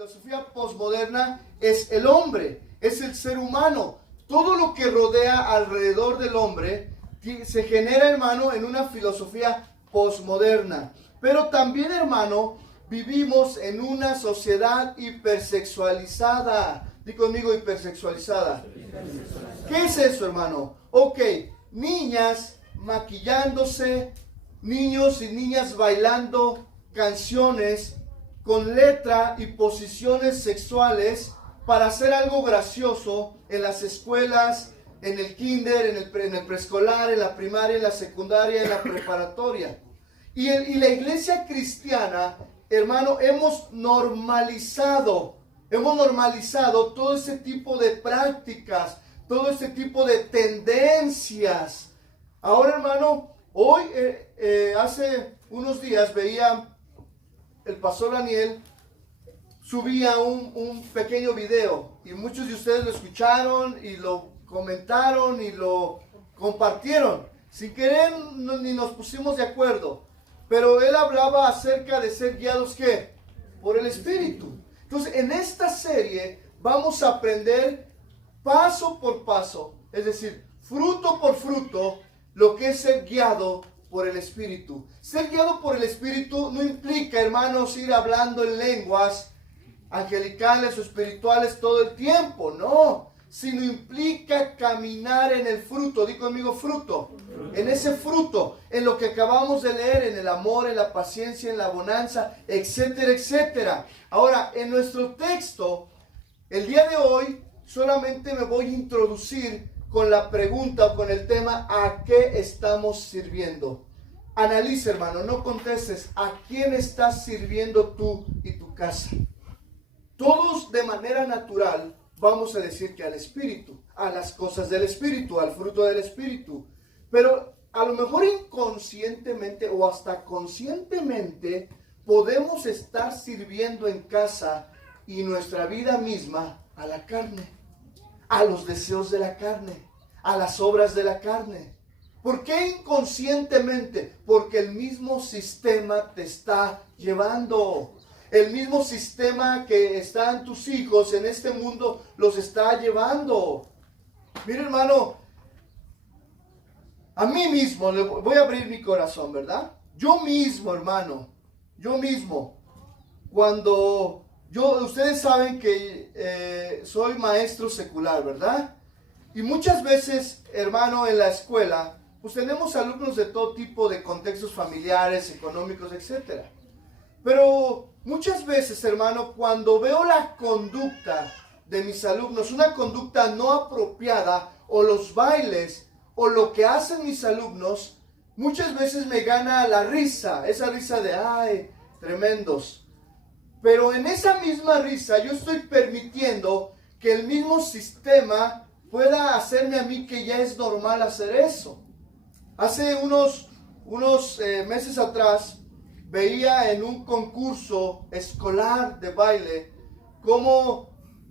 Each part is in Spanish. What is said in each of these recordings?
filosofía posmoderna es el hombre, es el ser humano. Todo lo que rodea alrededor del hombre se genera, hermano, en una filosofía posmoderna. Pero también, hermano, vivimos en una sociedad hipersexualizada. Di conmigo, hipersexualizada. ¿Qué es eso, hermano? Ok, niñas maquillándose, niños y niñas bailando canciones con letra y posiciones sexuales para hacer algo gracioso en las escuelas, en el kinder, en el preescolar, en la primaria, en la secundaria, en la preparatoria. Y la iglesia cristiana, hermano, hemos normalizado todo ese tipo de prácticas, todo ese tipo de tendencias. Ahora, hermano, hoy, hace unos días veía el pastor Daniel subía un pequeño video y muchos de ustedes lo escucharon y lo comentaron y lo compartieron. Sin querer ni nos pusimos de acuerdo, pero él hablaba acerca de ser guiados ¿qué? Por el Espíritu. Entonces, en esta serie vamos a aprender paso por paso, es decir, fruto por fruto, lo que es ser guiado por el Espíritu. Ser guiado por el Espíritu no implica, hermanos, ir hablando en lenguas angelicales o espirituales todo el tiempo, no, sino implica caminar en el fruto. Di conmigo fruto. En ese fruto, en lo que acabamos de leer, en el amor, en la paciencia, en la bonanza, etcétera, etcétera. Ahora, en nuestro texto, el día de hoy, solamente me voy a introducir con la pregunta o con el tema ¿a qué estamos sirviendo? Analiza, hermano, no contestes. ¿A quién estás sirviendo tú y tu casa? Todos de manera natural vamos a decir que al Espíritu, a las cosas del Espíritu, al fruto del Espíritu. Pero a lo mejor inconscientemente o hasta conscientemente podemos estar sirviendo en casa y nuestra vida misma a la carne, a los deseos de la carne, a las obras de la carne. ¿Por qué inconscientemente? Porque el mismo sistema te está llevando. El mismo sistema que están tus hijos en este mundo los está llevando. Mira, hermano, a mí mismo le voy a abrir mi corazón, ¿verdad? Yo mismo, hermano, cuando ustedes saben que soy maestro secular, ¿verdad? Y muchas veces, hermano, en la escuela, pues tenemos alumnos de todo tipo de contextos familiares, económicos, etc. Pero muchas veces, hermano, cuando veo la conducta de mis alumnos, una conducta no apropiada, o los bailes, o lo que hacen mis alumnos, muchas veces me gana la risa, esa risa de, ¡ay, tremendos! Pero en esa misma risa yo estoy permitiendo que el mismo sistema pueda hacerme a mí que ya es normal hacer eso. Hace unos meses atrás veía en un concurso escolar de baile cómo,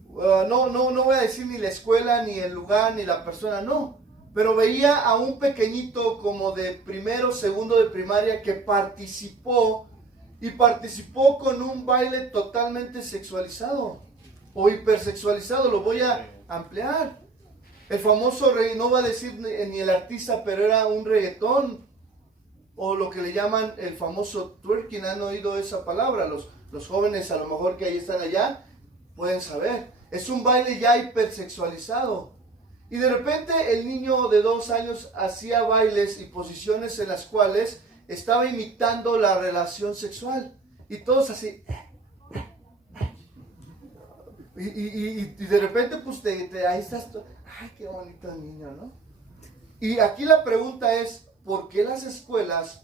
no voy a decir ni la escuela, ni el lugar, ni la persona, no. Pero veía a un pequeñito como de primero, segundo de primaria que participó con un baile totalmente sexualizado o hipersexualizado. Lo voy a ampliar. El famoso no va a decir ni el artista, pero era un reggaetón, o lo que le llaman el famoso twerking. ¿Han oído esa palabra? Los jóvenes a lo mejor que ahí están allá pueden saber. Es un baile ya hipersexualizado. Y de repente el niño de 2 años hacía bailes y posiciones en las cuales estaba imitando la relación sexual. Y todos así. Y de repente pues ahí estás. Ay, qué bonito niño, ¿no? Y aquí la pregunta es, ¿por qué las escuelas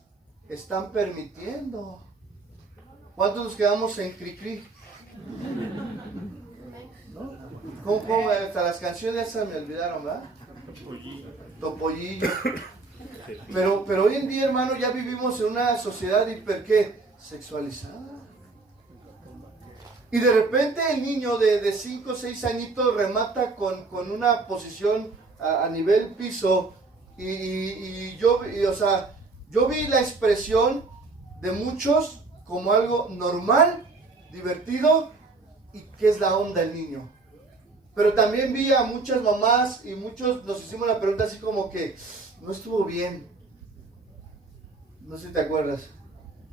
están permitiendo? ¿Cuántos nos quedamos en cri-cri? ¿No? ¿Cómo? Hasta las canciones esas me olvidaron, ¿verdad? Topollillo. Pero hoy en día, hermano, ya vivimos en una sociedad sexualizada. Y de repente el niño de 5 o 6 añitos remata con una posición a nivel piso. Yo vi la expresión de muchos como algo normal, divertido ¿y qué es la onda el niño? Pero también vi a muchas mamás y muchos nos hicimos la pregunta así como que no estuvo bien. No sé si te acuerdas.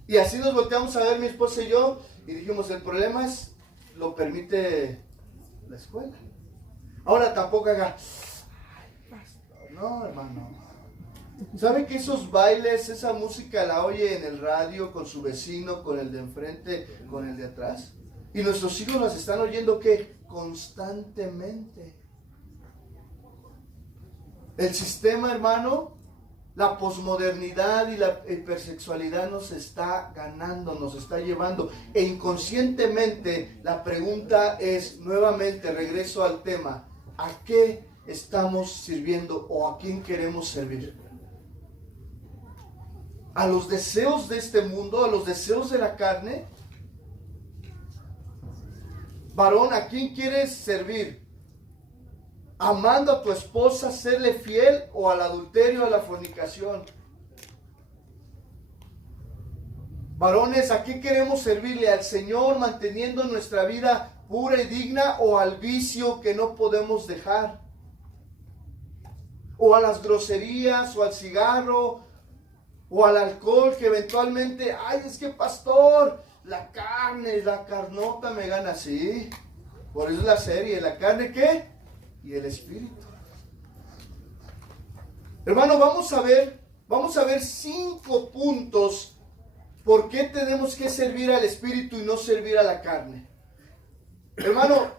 Y así nos volteamos a ver mi esposa y yo y dijimos, el problema es, lo permite la escuela. Ahora tampoco haga, ay, pastor, no, hermano. ¿Sabe que esos bailes, esa música la oye en el radio con su vecino, con el de enfrente, con el de atrás? Y nuestros hijos las están oyendo, ¿qué? Constantemente. El sistema, hermano, la posmodernidad y la hipersexualidad nos está ganando, nos está llevando. E inconscientemente la pregunta es, nuevamente regreso al tema, ¿a qué estamos sirviendo o a quién queremos servir? ¿A los deseos de este mundo, a los deseos de la carne? Varón, ¿a quién quieres servir? ¿Amando a tu esposa, serle fiel, o al adulterio, a la fornicación? Varones, ¿a qué queremos servirle? ¿Al Señor manteniendo nuestra vida pura y digna, o al vicio que no podemos dejar? ¿O a las groserías, o al cigarro, o al alcohol que eventualmente, ay, es que pastor, la carne, la carnota me gana? Sí, por eso es la serie, ¿la carne qué? Y el espíritu. Hermano, vamos a ver 5 puntos por qué tenemos que servir al espíritu y no servir a la carne. Hermano,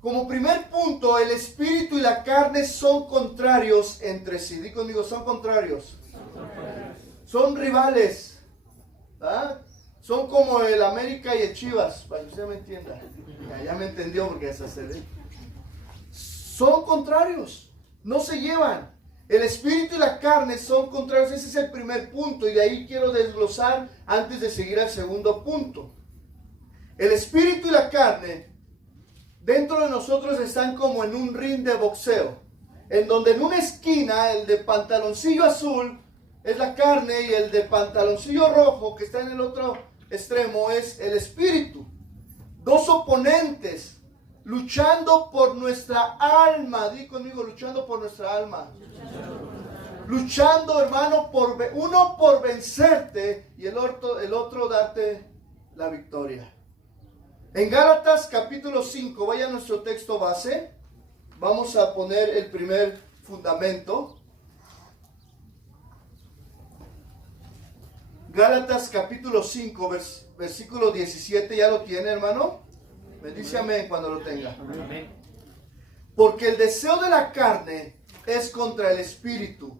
como primer punto, el espíritu y la carne son contrarios entre sí. Di conmigo, son contrarios. Son rivales. ¿Ah? Son como el América y el Chivas, para que usted me entienda. Ya me entendió porque es hacer. Son contrarios, no se llevan. El espíritu y la carne son contrarios. Ese es el primer punto y de ahí quiero desglosar antes de seguir al segundo punto. El espíritu y la carne dentro de nosotros están como en un ring de boxeo, en donde en una esquina el de pantaloncillo azul es la carne y el de pantaloncillo rojo que está en el otro extremo es el espíritu. Dos oponentes luchando por nuestra alma. Di conmigo, luchando por nuestra alma. Luchando, hermano, uno por vencerte y el otro darte la victoria. En Gálatas capítulo 5, vaya a nuestro texto base. Vamos a poner el primer fundamento. Gálatas capítulo 5, versículo 17, ¿ya lo tiene, hermano? Me dice amén cuando lo tenga. Amén. Porque el deseo de la carne es contra el espíritu,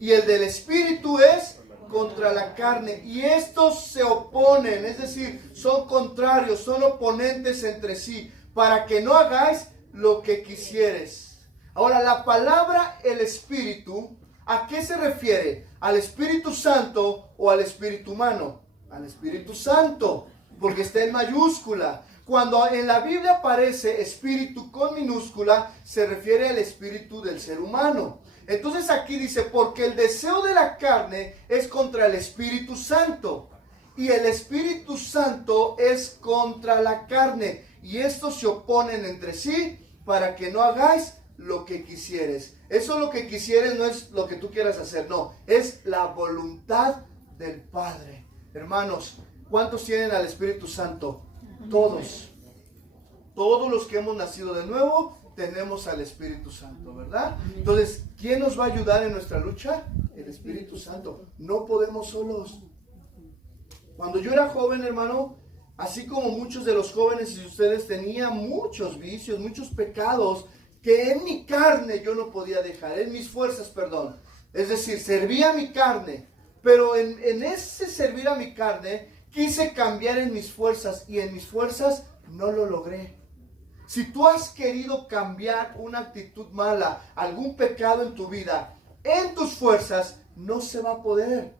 y el del espíritu es contra la carne, y estos se oponen, es decir, son contrarios, son oponentes entre sí, para que no hagáis lo que quisieres. Ahora, la palabra el espíritu, ¿a qué se refiere? ¿Al Espíritu Santo o al espíritu humano? Al Espíritu Santo, porque está en mayúscula. Cuando en la Biblia aparece espíritu con minúscula, se refiere al espíritu del ser humano. Entonces aquí dice, porque el deseo de la carne es contra el Espíritu Santo, y el Espíritu Santo es contra la carne, y estos se oponen entre sí para que no hagáis lo que quisieres. Eso lo que quisieres no es lo que tú quieras hacer, no, es la voluntad del Padre. Hermanos, ¿cuántos tienen al Espíritu Santo? Todos. Todos los que hemos nacido de nuevo tenemos al Espíritu Santo, ¿verdad? Entonces, ¿quién nos va a ayudar en nuestra lucha? El Espíritu Santo. No podemos solos. Cuando yo era joven, hermano, así como muchos de los jóvenes y ustedes, tenía muchos vicios, muchos pecados que en mi carne yo no podía dejar, en mis fuerzas, perdón. Es decir, servía a mi carne, pero en ese servir a mi carne, quise cambiar en mis fuerzas y en mis fuerzas no lo logré. Si tú has querido cambiar una actitud mala, algún pecado en tu vida, en tus fuerzas, no se va a poder.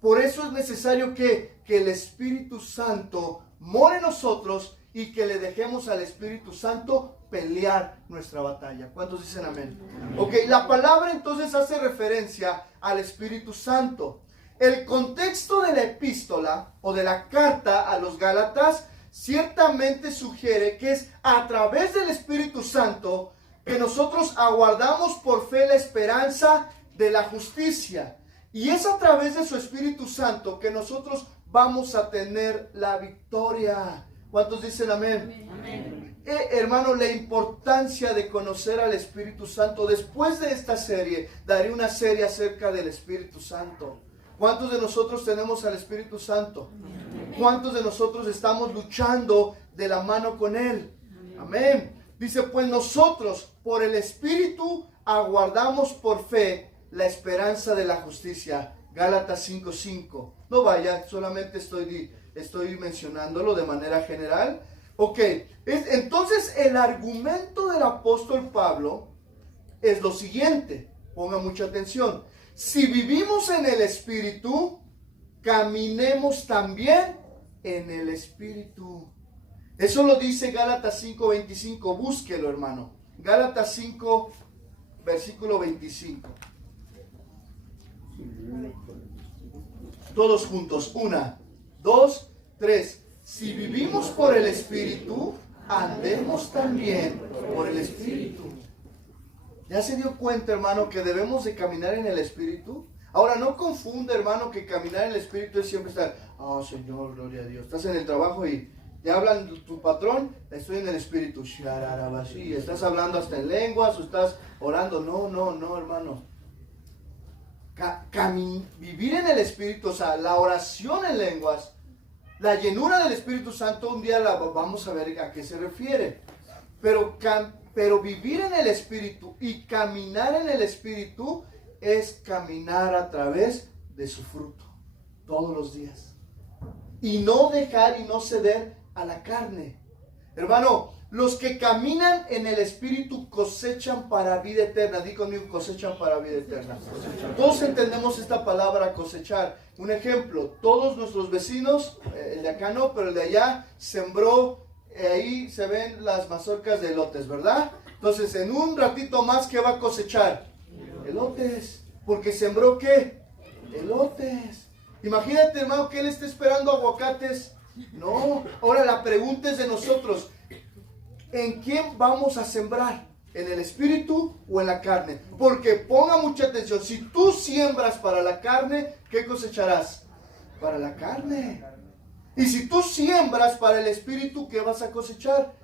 Por eso es necesario que el Espíritu Santo more en nosotros y que le dejemos al Espíritu Santo pelear nuestra batalla. ¿Cuántos dicen amén? Ok, la palabra entonces hace referencia al Espíritu Santo. El contexto de la epístola o de la carta a los Gálatas ciertamente sugiere que es a través del Espíritu Santo que nosotros aguardamos por fe la esperanza de la justicia. Y es a través de su Espíritu Santo que nosotros vamos a tener la victoria. ¿Cuántos dicen amén? Amén. Hermano, la importancia de conocer al Espíritu Santo. Después de esta serie, daré una serie acerca del Espíritu Santo. ¿Cuántos de nosotros tenemos al Espíritu Santo? ¿Cuántos de nosotros estamos luchando de la mano con Él? Amén. Dice, pues nosotros por el Espíritu aguardamos por fe la esperanza de la justicia. Gálatas 5:5. No vaya, solamente estoy mencionándolo de manera general. Ok, entonces el argumento del apóstol Pablo es lo siguiente. Ponga mucha atención. Si vivimos en el Espíritu, caminemos también en el Espíritu. Eso lo dice Gálatas 5:25. Búsquelo, hermano. Gálatas 5, versículo 25. Todos juntos. 1, 2, 3. Si vivimos por el Espíritu, andemos también por el Espíritu. ¿Ya se dio cuenta, hermano, que debemos de caminar en el Espíritu? Ahora, no confunda, hermano, que caminar en el Espíritu es siempre estar, oh, Señor, gloria a Dios. Estás en el trabajo y te hablan tu patrón, estoy en el Espíritu. Estás hablando hasta en lenguas o estás orando. No, hermano. Vivir en el Espíritu, o sea, la oración en lenguas, la llenura del Espíritu Santo, un día la vamos a ver a qué se refiere. Pero vivir en el Espíritu y caminar en el Espíritu es caminar a través de su fruto todos los días. Y no dejar y no ceder a la carne. Hermano, los que caminan en el Espíritu cosechan para vida eterna. Di conmigo, cosechan para vida eterna. Todos entendemos esta palabra cosechar. Un ejemplo, todos nuestros vecinos, el de acá no, pero el de allá sembró, ahí se ven las mazorcas de elotes, ¿verdad? Entonces, en un ratito más, ¿qué va a cosechar? Elotes. Porque sembró, ¿qué? Elotes. Imagínate, hermano, que él esté esperando aguacates. No. Ahora la pregunta es de nosotros. ¿En quién vamos a sembrar? ¿En el Espíritu o en la carne? Porque ponga mucha atención. Si tú siembras para la carne, ¿qué cosecharás? Para la carne. Y si tú siembras para el Espíritu, ¿qué vas a cosechar?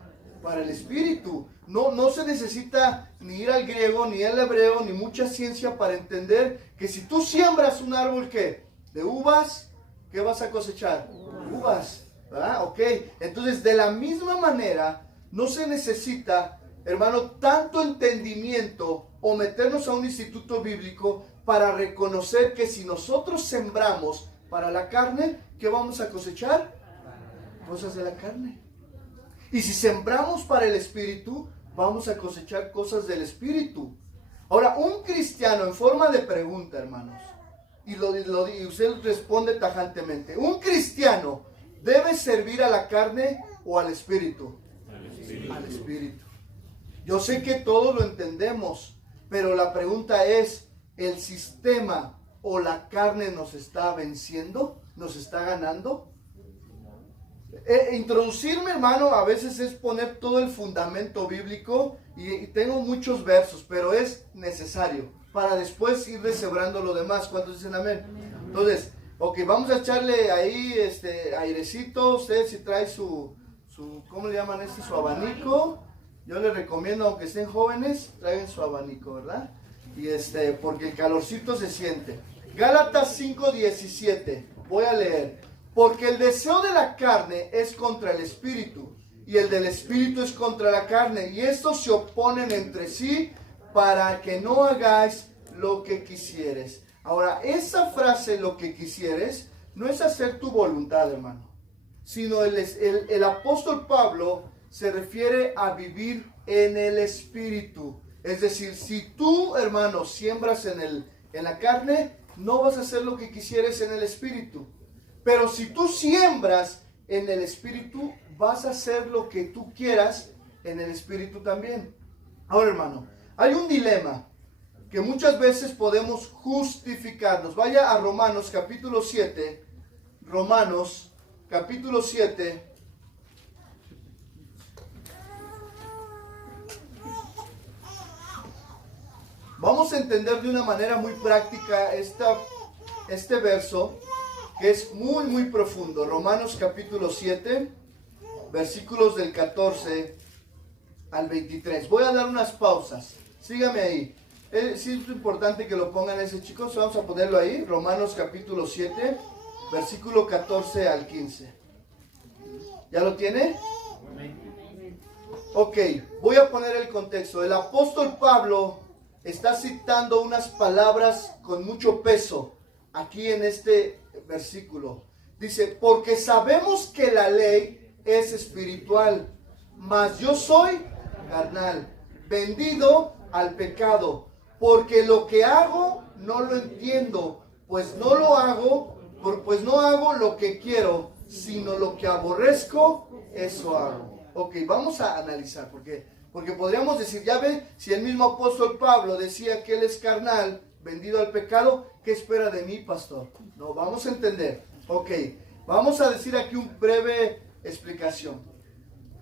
Para el Espíritu. No se necesita ni ir al griego, ni al hebreo, ni mucha ciencia para entender que si tú siembras un árbol, ¿qué? De uvas, ¿qué vas a cosechar? Uvas. ¿Verdad? Ok. Entonces, de la misma manera, no se necesita, hermano, tanto entendimiento o meternos a un instituto bíblico para reconocer que si nosotros sembramos para la carne, ¿qué vamos a cosechar? Cosas de la carne. Y si sembramos para el Espíritu, vamos a cosechar cosas del Espíritu. Ahora, un cristiano, en forma de pregunta, hermanos, y usted responde tajantemente, ¿un cristiano debe servir a la carne o al Espíritu? Al Espíritu. Yo sé que todos lo entendemos, pero la pregunta es, ¿el sistema o la carne nos está venciendo? ¿Nos está ganando? Introducirme, hermano, a veces es poner todo el fundamento bíblico y tengo muchos versos, pero es necesario para después ir deshebrando lo demás. ¿Cuántos dicen amén? Entonces, ok, vamos a echarle ahí airecito. Usted si trae su ¿cómo le llaman su abanico? Yo les recomiendo, aunque estén jóvenes, traigan su abanico, ¿verdad? Y porque el calorcito se siente. Gálatas 5:17, voy a leer. Porque el deseo de la carne es contra el Espíritu, y el del Espíritu es contra la carne, y estos se oponen entre sí para que no hagáis lo que quisieres. Ahora, esa frase, lo que quisieres, no es hacer tu voluntad, hermano, sino el apóstol Pablo se refiere a vivir en el Espíritu. Es decir, si tú, hermano, siembras en la carne, no vas a hacer lo que quisieres en el Espíritu. Pero si tú siembras en el Espíritu, vas a hacer lo que tú quieras en el Espíritu también. Ahora, hermano, hay un dilema que muchas veces podemos justificarnos. Vaya a Romanos capítulo 7. Romanos capítulo 7, vamos a entender de una manera muy práctica este verso, que es muy, muy profundo. Romanos capítulo 7, versículos del 14 al 23. Voy a dar unas pausas. Sígame ahí. Sí es importante que lo pongan ese, chicos. Vamos a ponerlo ahí. Romanos capítulo 7, versículo 14 al 15. ¿Ya lo tiene? Ok, voy a poner el contexto. El apóstol Pablo está citando unas palabras con mucho peso aquí en este versículo. Dice, porque sabemos que la ley es espiritual, mas yo soy carnal, vendido al pecado, porque lo que hago no lo entiendo, pues no hago lo que quiero, sino lo que aborrezco, eso hago. Ok, vamos a analizar, porque podríamos decir, ya ve, si el mismo apóstol Pablo decía que él es carnal, vendido al pecado, ¿qué espera de mí, pastor? No, vamos a entender. Ok, vamos a decir aquí una breve explicación.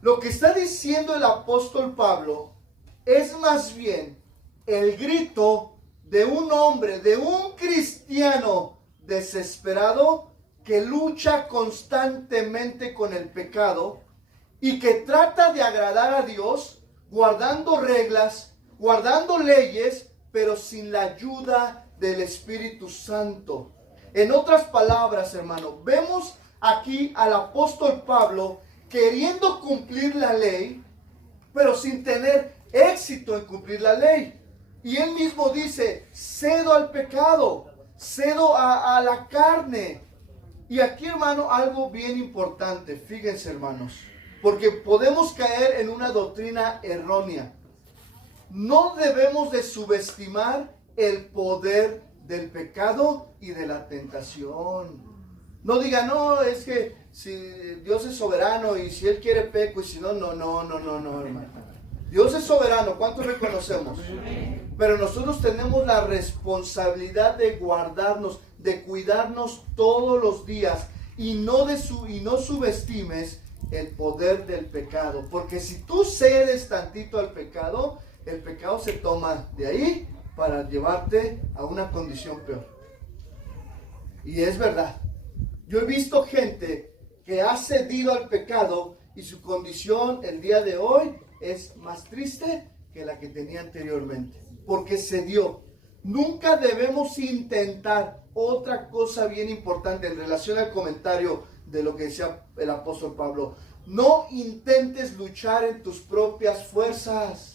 Lo que está diciendo el apóstol Pablo es más bien el grito de un hombre, de un cristiano desesperado que lucha constantemente con el pecado y que trata de agradar a Dios guardando reglas, guardando leyes, pero sin la ayuda del Espíritu Santo. En otras palabras, hermano, vemos aquí al apóstol Pablo queriendo cumplir la ley, pero sin tener éxito en cumplir la ley. Y él mismo dice, cedo al pecado, cedo a la carne. Y aquí, hermano, algo bien importante, fíjense, hermanos, porque podemos caer en una doctrina errónea. No debemos de subestimar el poder del pecado y de la tentación. No diga, no, es que si Dios es soberano y si Él quiere peco y si no, no, hermano. Dios es soberano, ¿cuántos reconocemos? Pero nosotros tenemos la responsabilidad de guardarnos, de cuidarnos todos los días y no subestimes el poder del pecado. Porque si tú cedes tantito al pecado, el pecado se toma de ahí para llevarte a una condición peor. Y es verdad. Yo he visto gente que ha cedido al pecado y su condición el día de hoy es más triste que la que tenía anteriormente. Porque cedió. Nunca debemos intentar otra cosa bien importante en relación al comentario de lo que decía el apóstol Pablo. No intentes luchar en tus propias fuerzas.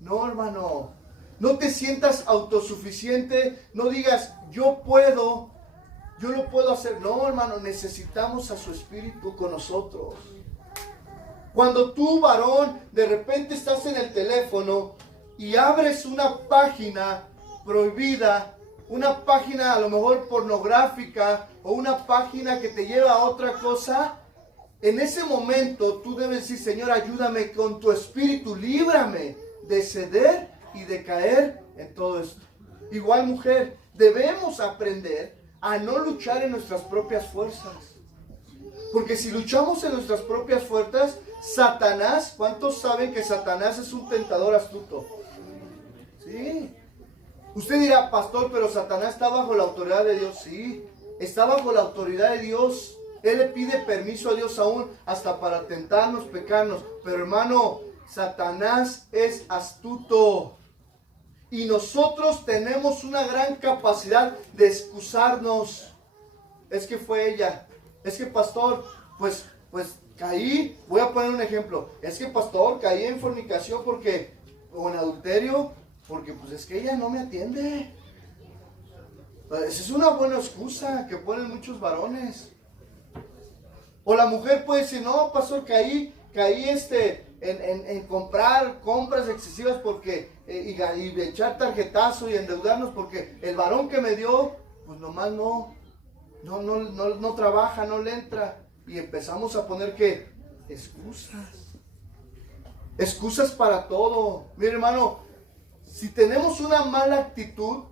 No, hermano. No te sientas autosuficiente. No digas, yo lo puedo hacer. No, hermano, necesitamos a su Espíritu con nosotros. Cuando tú, varón, de repente estás en el teléfono y abres una página prohibida, una página a lo mejor pornográfica o una página que te lleva a otra cosa, en ese momento tú debes decir, Señor, ayúdame con tu Espíritu, líbrame de ceder y de caer en todo esto. Igual, mujer, debemos aprender a no luchar en nuestras propias fuerzas. Porque si luchamos en nuestras propias fuerzas, Satanás, ¿cuántos saben que Satanás es un tentador astuto? Sí. Usted dirá, pastor, pero Satanás está bajo la autoridad de Dios. Sí, está bajo la autoridad de Dios. Él le pide permiso a Dios aún hasta para tentarnos, pecarnos. Pero hermano, Satanás es astuto. Y nosotros tenemos una gran capacidad de excusarnos. Es que fue ella. Es que pastor, pues caí. Voy a poner un ejemplo. Es que pastor, caí en fornicación o en adulterio, porque pues es que ella no me atiende. Esa es una buena excusa que ponen muchos varones. O la mujer puede decir, no, pastor, caí en comprar compras excesivas porque y echar tarjetazo y endeudarnos porque el varón que me dio, pues nomás no trabaja, no le entra. Y empezamos a poner ¿qué? Excusas para todo. Mire, hermano, si tenemos una mala actitud,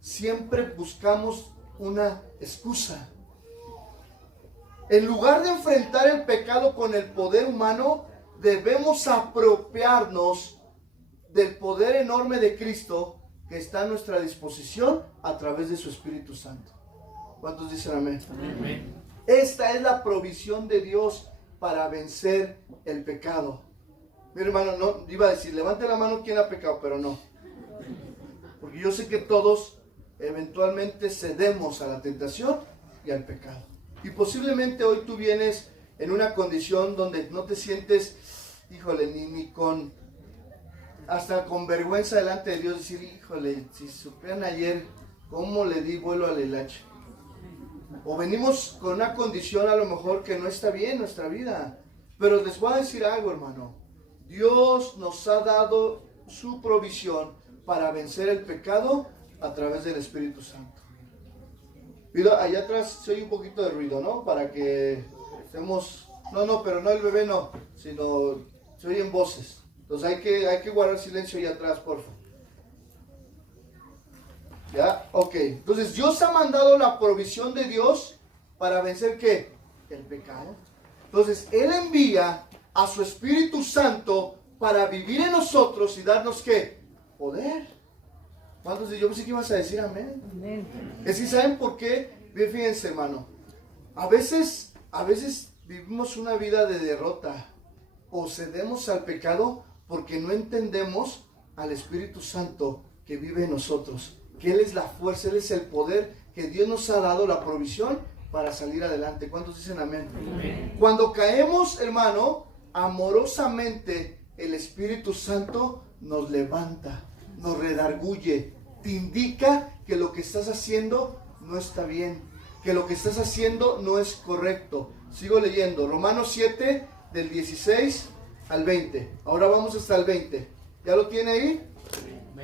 siempre buscamos una excusa. En lugar de enfrentar el pecado con el poder humano, debemos apropiarnos del poder enorme de Cristo que está a nuestra disposición a través de su Espíritu Santo. ¿Cuántos dicen amén? Amén. Esta es la provisión de Dios para vencer el pecado. Mi hermano, no iba a decir, levante la mano quien ha pecado, pero no. Porque yo sé que todos eventualmente cedemos a la tentación y al pecado. Y posiblemente hoy tú vienes en una condición donde no te sientes, híjole, ni con, hasta con vergüenza delante de Dios, decir, híjole, si supieran ayer cómo le di vuelo al hilache. O venimos con una condición a lo mejor que no está bien en nuestra vida. Pero les voy a decir algo, hermano. Dios nos ha dado su provisión para vencer el pecado a través del Espíritu Santo. Pido, allá atrás se oye un poquito de ruido, ¿no? Para que estemos... No, pero no el bebé no, sino se oyen voces. Entonces hay que guardar silencio allá atrás, por favor. ¿Ya? Ok. Entonces Dios ha mandado la provisión de Dios para vencer ¿qué? El pecado. Entonces Él envía a su Espíritu Santo para vivir en nosotros y darnos ¿qué? Poder. ¿Cuántos? Yo pensé que ibas a decir amén. Amén. Es que ¿saben por qué? Bien, fíjense, hermano. A veces vivimos una vida de derrota o cedemos al pecado porque no entendemos al Espíritu Santo que vive en nosotros. Que Él es la fuerza, Él es el poder que Dios nos ha dado, la provisión para salir adelante. ¿Cuántos dicen amén? Amén. Cuando caemos, hermano, amorosamente el Espíritu Santo nos levanta, nos redarguye, te indica que lo que estás haciendo no está bien, que lo que estás haciendo no es correcto. Sigo leyendo, Romanos 7, del 16 al 20. Ahora vamos hasta el 20. ¿Ya lo tiene ahí?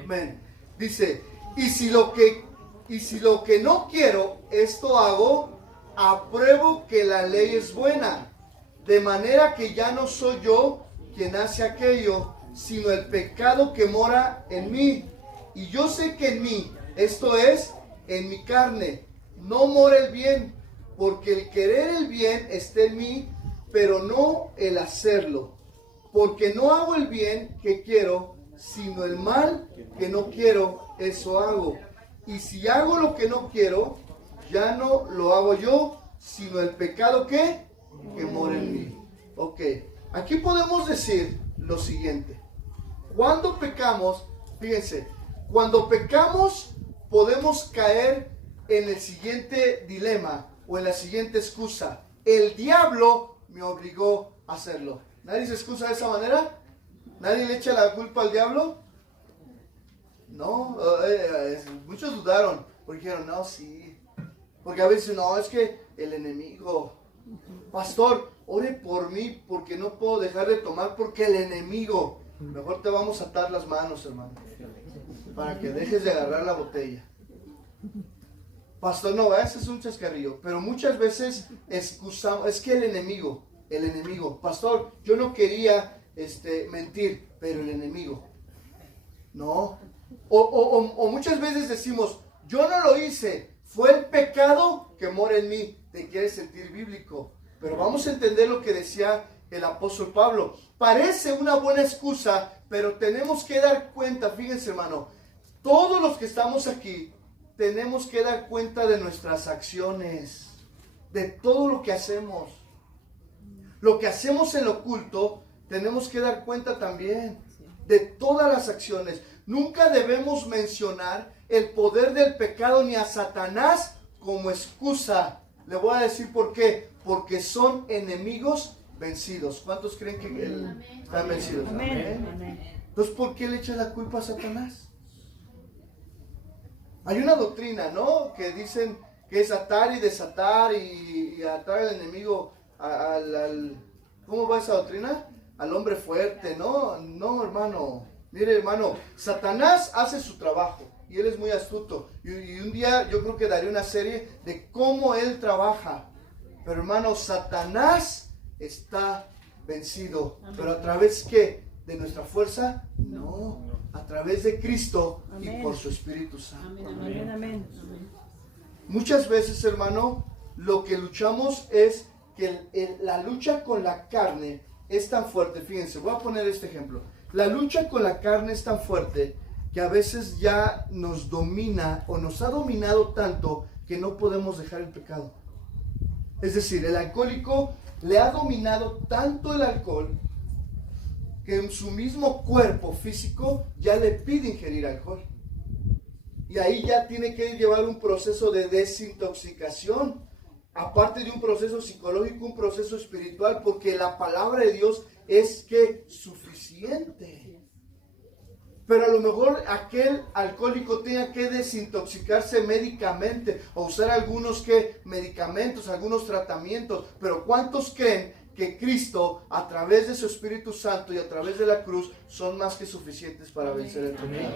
Amén. Dice, y si lo que no quiero, esto hago, apruebo que la ley es buena, de manera que ya no soy yo quien hace aquello, sino el pecado que mora en mí. Y yo sé que en mí, esto es, en mi carne, no mora el bien, porque el querer el bien está en mí, pero no el hacerlo. Porque no hago el bien que quiero, sino el mal que no quiero, eso hago. Y si hago lo que no quiero, ya no lo hago yo, sino el pecado que mora en mí. Ok, aquí podemos decir lo siguiente. Cuando pecamos, fíjense, cuando pecamos podemos caer en el siguiente dilema o en la siguiente excusa. El diablo me obligó a hacerlo. ¿Nadie se excusa de esa manera? ¿Nadie le echa la culpa al diablo? No, muchos dudaron, porque dijeron, no, sí. Porque a veces, no, es que el enemigo. Pastor, ore por mí, porque no puedo dejar de tomar, porque el enemigo. Mejor te vamos a atar las manos, hermano, para que dejes de agarrar la botella. Pastor, no, ese es un chascarrillo. Pero muchas veces excusamos, es que el enemigo. Pastor, yo no quería mentir, pero el enemigo. No. O muchas veces decimos, yo no lo hice, fue el pecado que mora en mí. Te quieres sentir bíblico. Pero vamos a entender lo que decía el apóstol Pablo. Parece una buena excusa, pero tenemos que dar cuenta, fíjense, hermano, todos los que estamos aquí, tenemos que dar cuenta de nuestras acciones, de todo lo que hacemos. Lo que hacemos en lo oculto, tenemos que dar cuenta también de todas las acciones. Nunca debemos mencionar el poder del pecado ni a Satanás como excusa. Le voy a decir por qué. Porque son enemigos vencidos. ¿Cuántos creen que están vencidos? Amén. Amén. Entonces, ¿por qué le echa la culpa a Satanás? Hay una doctrina, ¿no? Que dicen que es atar y desatar y atar al enemigo ¿cómo va esa doctrina? Al hombre fuerte, ¿no? No, hermano. Mire, hermano, Satanás hace su trabajo y él es muy astuto. Y un día yo creo que daré una serie de cómo él trabaja. Pero, hermano, Satanás está vencido. Amén. ¿Pero a través qué? ¿De nuestra fuerza? No. A través de Cristo. Amén. Y por su Espíritu Santo. Amén, amén, amén. Muchas veces, hermano, lo que luchamos es que la lucha con la carne es tan fuerte. Fíjense, voy a poner este ejemplo. La lucha con la carne es tan fuerte que a veces ya nos domina o nos ha dominado tanto que no podemos dejar el pecado. Es decir, el alcohólico le ha dominado tanto el alcohol que en su mismo cuerpo físico ya le pide ingerir alcohol. Y ahí ya tiene que llevar un proceso de desintoxicación, aparte de un proceso psicológico, un proceso espiritual, porque la palabra de Dios es que suficiente. Pero a lo mejor aquel alcohólico tenga que desintoxicarse médicamente o usar algunos medicamentos, algunos tratamientos. Pero ¿cuántos creen que Cristo, a través de su Espíritu Santo y a través de la cruz, son más que suficientes para vencer el pecado?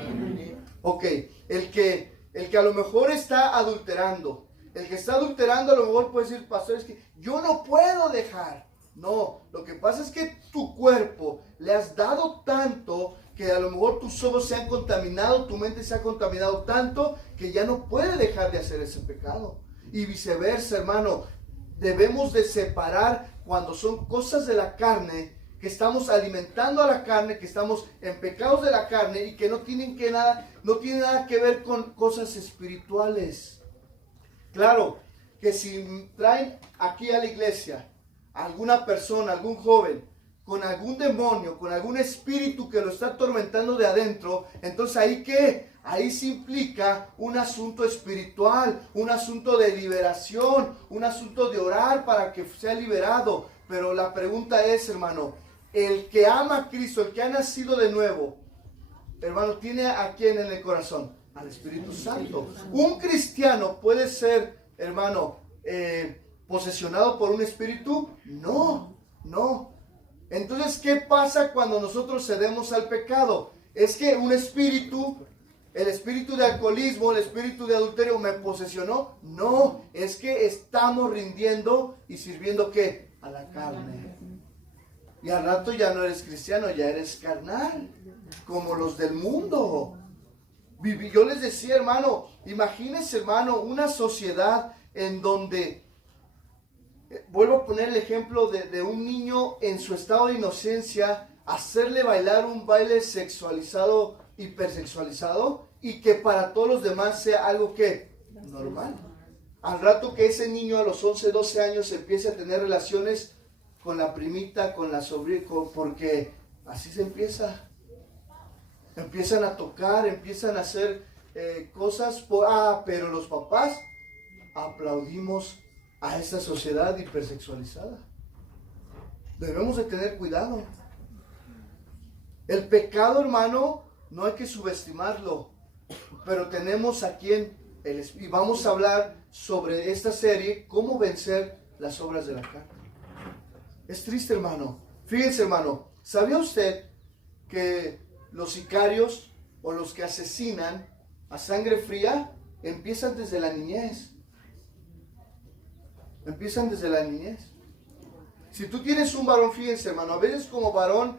Ok, el que a lo mejor está adulterando, a lo mejor puede decir, pastor, es que yo no puedo dejar. No, lo que pasa es que tu cuerpo le has dado tanto que a lo mejor tus ojos se han contaminado, tu mente se ha contaminado tanto que ya no puede dejar de hacer ese pecado. Y viceversa, hermano, debemos de separar cuando son cosas de la carne, que estamos alimentando a la carne, que estamos en pecados de la carne y que no tienen nada que ver con cosas espirituales. Claro, que si traen aquí a la iglesia alguna persona, algún joven, con algún demonio, con algún espíritu que lo está atormentando de adentro, entonces ahí ¿qué? Ahí se implica un asunto espiritual, un asunto de liberación, un asunto de orar para que sea liberado. Pero la pregunta es, hermano, el que ama a Cristo, el que ha nacido de nuevo, hermano, ¿tiene a quién en el corazón? Al Espíritu Santo. Un cristiano puede ser, hermano, posesionado por un espíritu. No. Entonces, ¿qué pasa cuando nosotros cedemos al pecado? Es que un espíritu, el espíritu de alcoholismo, el espíritu de adulterio me posesionó. No, es que estamos rindiendo y sirviendo ¿qué? A la carne. Y al rato ya no eres cristiano, ya eres carnal, como los del mundo. Yo les decía, hermano, imagínense, hermano, una sociedad en donde, vuelvo a poner el ejemplo de un niño en su estado de inocencia, hacerle bailar un baile sexualizado, hipersexualizado, y que para todos los demás sea algo que normal. Al rato que ese niño a los 11, 12 años empiece a tener relaciones con la primita, con la sobrina, porque así se empieza. Empiezan a tocar, empiezan a hacer cosas, pero los papás aplaudimos a esa sociedad hipersexualizada. Debemos de tener cuidado. El pecado, hermano, no hay que subestimarlo, pero tenemos aquí y vamos a hablar sobre esta serie, cómo vencer las obras de la carne. Es triste, hermano. Fíjense, hermano, ¿sabía usted que los sicarios o los que asesinan a sangre fría empiezan desde la niñez? Empiezan desde la niñez. Si tú tienes un varón, fíjense, hermano, a veces como varón,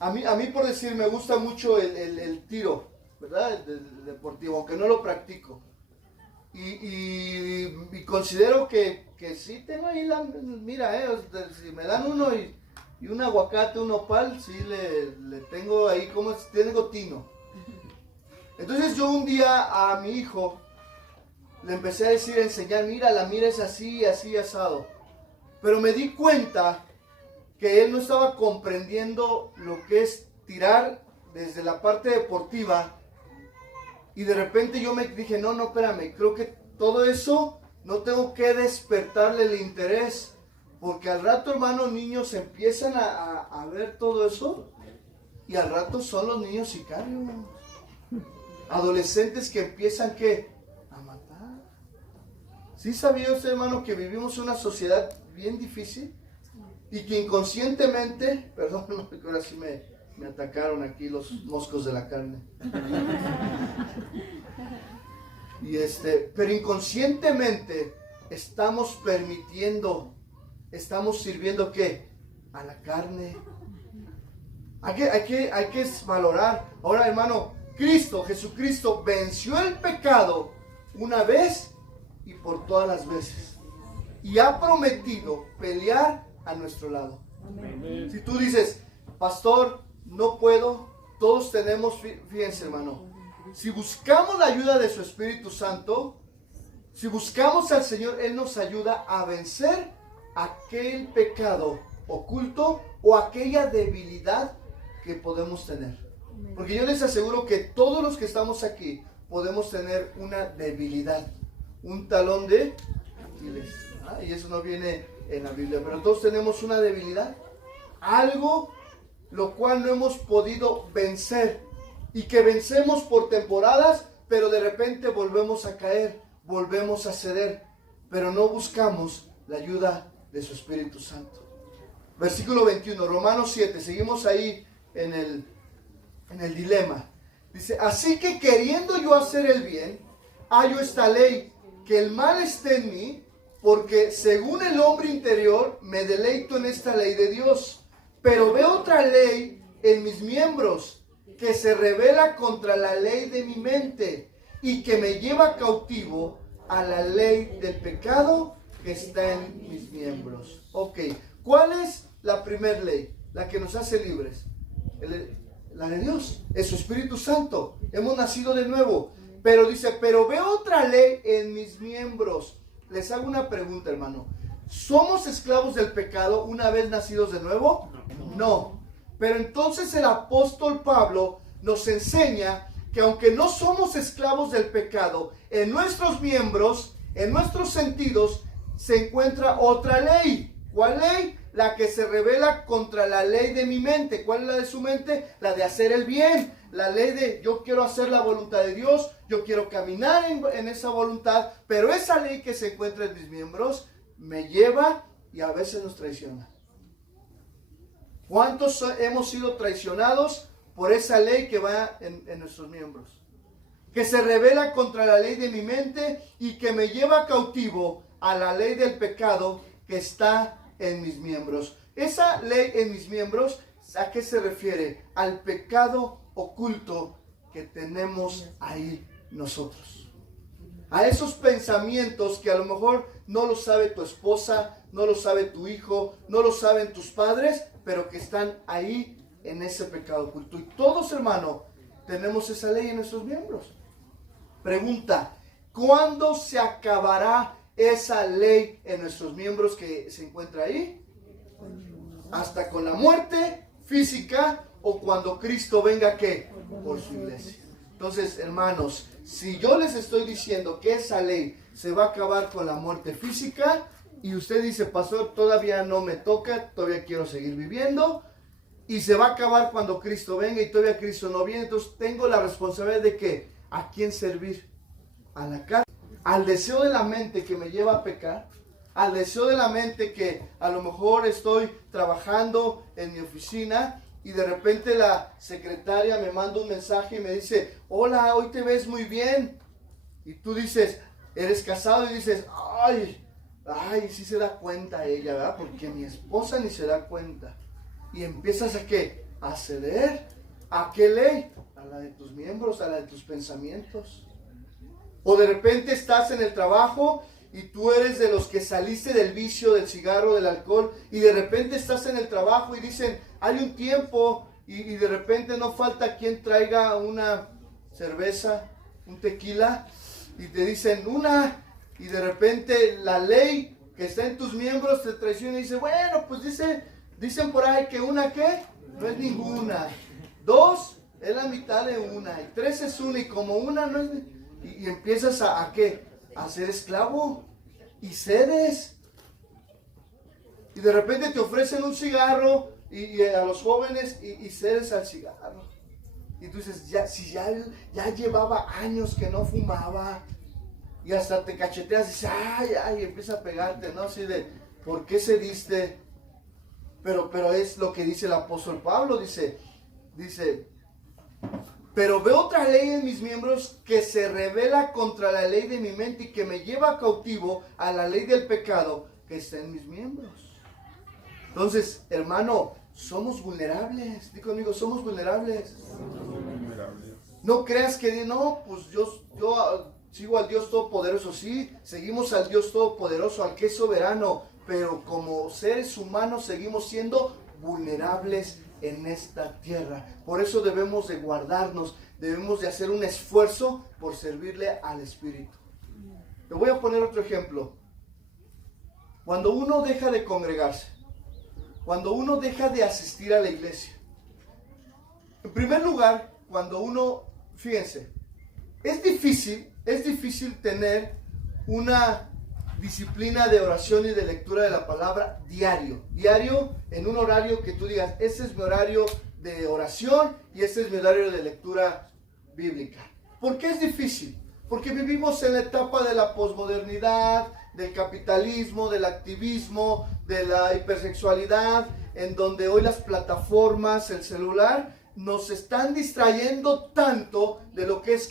a mí por decir, me gusta mucho el tiro, ¿verdad? El deportivo, aunque no lo practico. Y considero que sí tengo ahí mira, si me dan uno y un aguacate, un nopal, sí le tengo ahí, como tengo tino. Entonces yo un día a mi hijo le empecé a enseñar, mira, la mira es así, así, asado. Pero me di cuenta que él no estaba comprendiendo lo que es tirar desde la parte deportiva. Y de repente yo me dije, no, espérame, creo que todo eso no tengo que despertarle el interés. Porque al rato, hermano, niños empiezan a ver todo eso. Y al rato son los niños sicarios. Adolescentes que empiezan, ¿qué? A matar. ¿Sí sabía usted, hermano, que vivimos una sociedad bien difícil? Y que inconscientemente, perdón, porque ahora sí me atacaron aquí los moscos de la carne. Pero inconscientemente estamos sirviendo ¿qué? A la carne. Hay que valorar. Ahora, hermano, Jesucristo venció el pecado una vez y por todas las veces. Y ha prometido pelear a nuestro lado. Amén. Si tú dices, pastor, no puedo, todos tenemos, fíjense hermano, si buscamos la ayuda de su Espíritu Santo, si buscamos al Señor, Él nos ayuda a vencer aquel pecado oculto o aquella debilidad que podemos tener. Porque yo les aseguro que todos los que estamos aquí podemos tener una debilidad, un talón de Aquiles. Y eso no viene en la Biblia, pero todos tenemos una debilidad, algo lo cual no hemos podido vencer y que vencemos por temporadas, pero de repente volvemos a caer, volvemos a ceder, pero no buscamos la ayuda de su Espíritu Santo. Versículo 21, Romanos 7, seguimos ahí en el dilema. Dice, así que queriendo yo hacer el bien, hallo esta ley, que el mal esté en mí, porque según el hombre interior me deleito en esta ley de Dios. Pero veo otra ley en mis miembros, que se revela contra la ley de mi mente, y que me lleva cautivo a la ley del pecado que está en mis miembros. Ok, ¿cuál es la primera ley? La que nos hace libres. La de Dios, es su Espíritu Santo. Hemos nacido de nuevo. Pero dice, pero veo otra ley en mis miembros. Les hago una pregunta, hermano. ¿Somos esclavos del pecado una vez nacidos de nuevo? No. Pero entonces el apóstol Pablo nos enseña que aunque no somos esclavos del pecado, en nuestros miembros, en nuestros sentidos, se encuentra otra ley. ¿Cuál ley? La que se revela contra la ley de mi mente. ¿Cuál es la de su mente? La de hacer el bien. La ley de yo quiero hacer la voluntad de Dios, yo quiero caminar en esa voluntad, pero esa ley que se encuentra en mis miembros me lleva y a veces nos traiciona. ¿Cuántos hemos sido traicionados por esa ley que va en nuestros miembros? Que se revela contra la ley de mi mente y que me lleva cautivo a la ley del pecado que está en mis miembros. Esa ley en mis miembros, ¿a qué se refiere? Al pecado oculto que tenemos ahí nosotros. A esos pensamientos que a lo mejor no lo sabe tu esposa, no lo sabe tu hijo, no lo saben tus padres, pero que están ahí en ese pecado oculto. Y todos, hermano, tenemos esa ley en nuestros miembros. Pregunta, ¿cuándo se acabará esa ley en nuestros miembros que se encuentra ahí? Hasta con la muerte física o cuando Cristo venga, ¿qué? Por su iglesia. Entonces, hermanos, si yo les estoy diciendo que esa ley se va a acabar con la muerte física y usted dice, pastor, todavía no me toca, todavía quiero seguir viviendo, y se va a acabar cuando Cristo venga y todavía Cristo no viene, entonces tengo la responsabilidad de que ¿a quién servir? A la carne, al deseo de la mente que me lleva a pecar, al deseo de la mente que a lo mejor estoy trabajando en mi oficina y de repente la secretaria me manda un mensaje y me dice, hola, hoy te ves muy bien. Y tú dices, eres casado y dices, ay, sí se da cuenta ella, ¿verdad? Porque mi esposa ni se da cuenta. Y empiezas ¿a qué? A ceder. ¿A qué ley? A la de tus miembros, a la de tus pensamientos. O de repente estás en el trabajo y tú eres de los que saliste del vicio, del cigarro, del alcohol, y de repente estás en el trabajo y dicen, hay un tiempo, y de repente no falta quien traiga una cerveza, un tequila, y te dicen una, y de repente la ley que está en tus miembros te traiciona y dice, bueno, pues dicen por ahí que una, ¿qué? No es ninguna. 2 es la mitad de una, y 3 es una, y como una no es... Y empiezas ¿a qué? A ser esclavo y cedes. Y de repente te ofrecen un cigarro y a los jóvenes y cedes al cigarro. Y tú dices, ya llevaba años que no fumaba. Y hasta te cacheteas y dices, ay, y empieza a pegarte, ¿no? Así de, ¿por qué cediste? Pero es lo que dice el apóstol Pablo, dice, pero veo otra ley en mis miembros que se revela contra la ley de mi mente y que me lleva cautivo a la ley del pecado que está en mis miembros. Entonces, hermano, somos vulnerables. Dí conmigo, somos vulnerables. No creas que, no, pues yo sigo al Dios Todopoderoso. Sí, seguimos al Dios Todopoderoso, al que es soberano. Pero como seres humanos seguimos siendo vulnerables en esta tierra. Por eso debemos de guardarnos, debemos de hacer un esfuerzo por servirle al Espíritu. Te voy a poner otro ejemplo. Cuando uno deja de congregarse, cuando uno deja de asistir a la iglesia, en primer lugar, cuando uno, fíjense, es difícil tener una disciplina de oración y de lectura de la palabra diario en un horario que tú digas, ese es mi horario de oración y ese es mi horario de lectura bíblica. ¿Por qué es difícil? Porque vivimos en la etapa de la posmodernidad, del capitalismo, del activismo, de la hipersexualidad, en donde hoy las plataformas, el celular, nos están distrayendo tanto de lo que es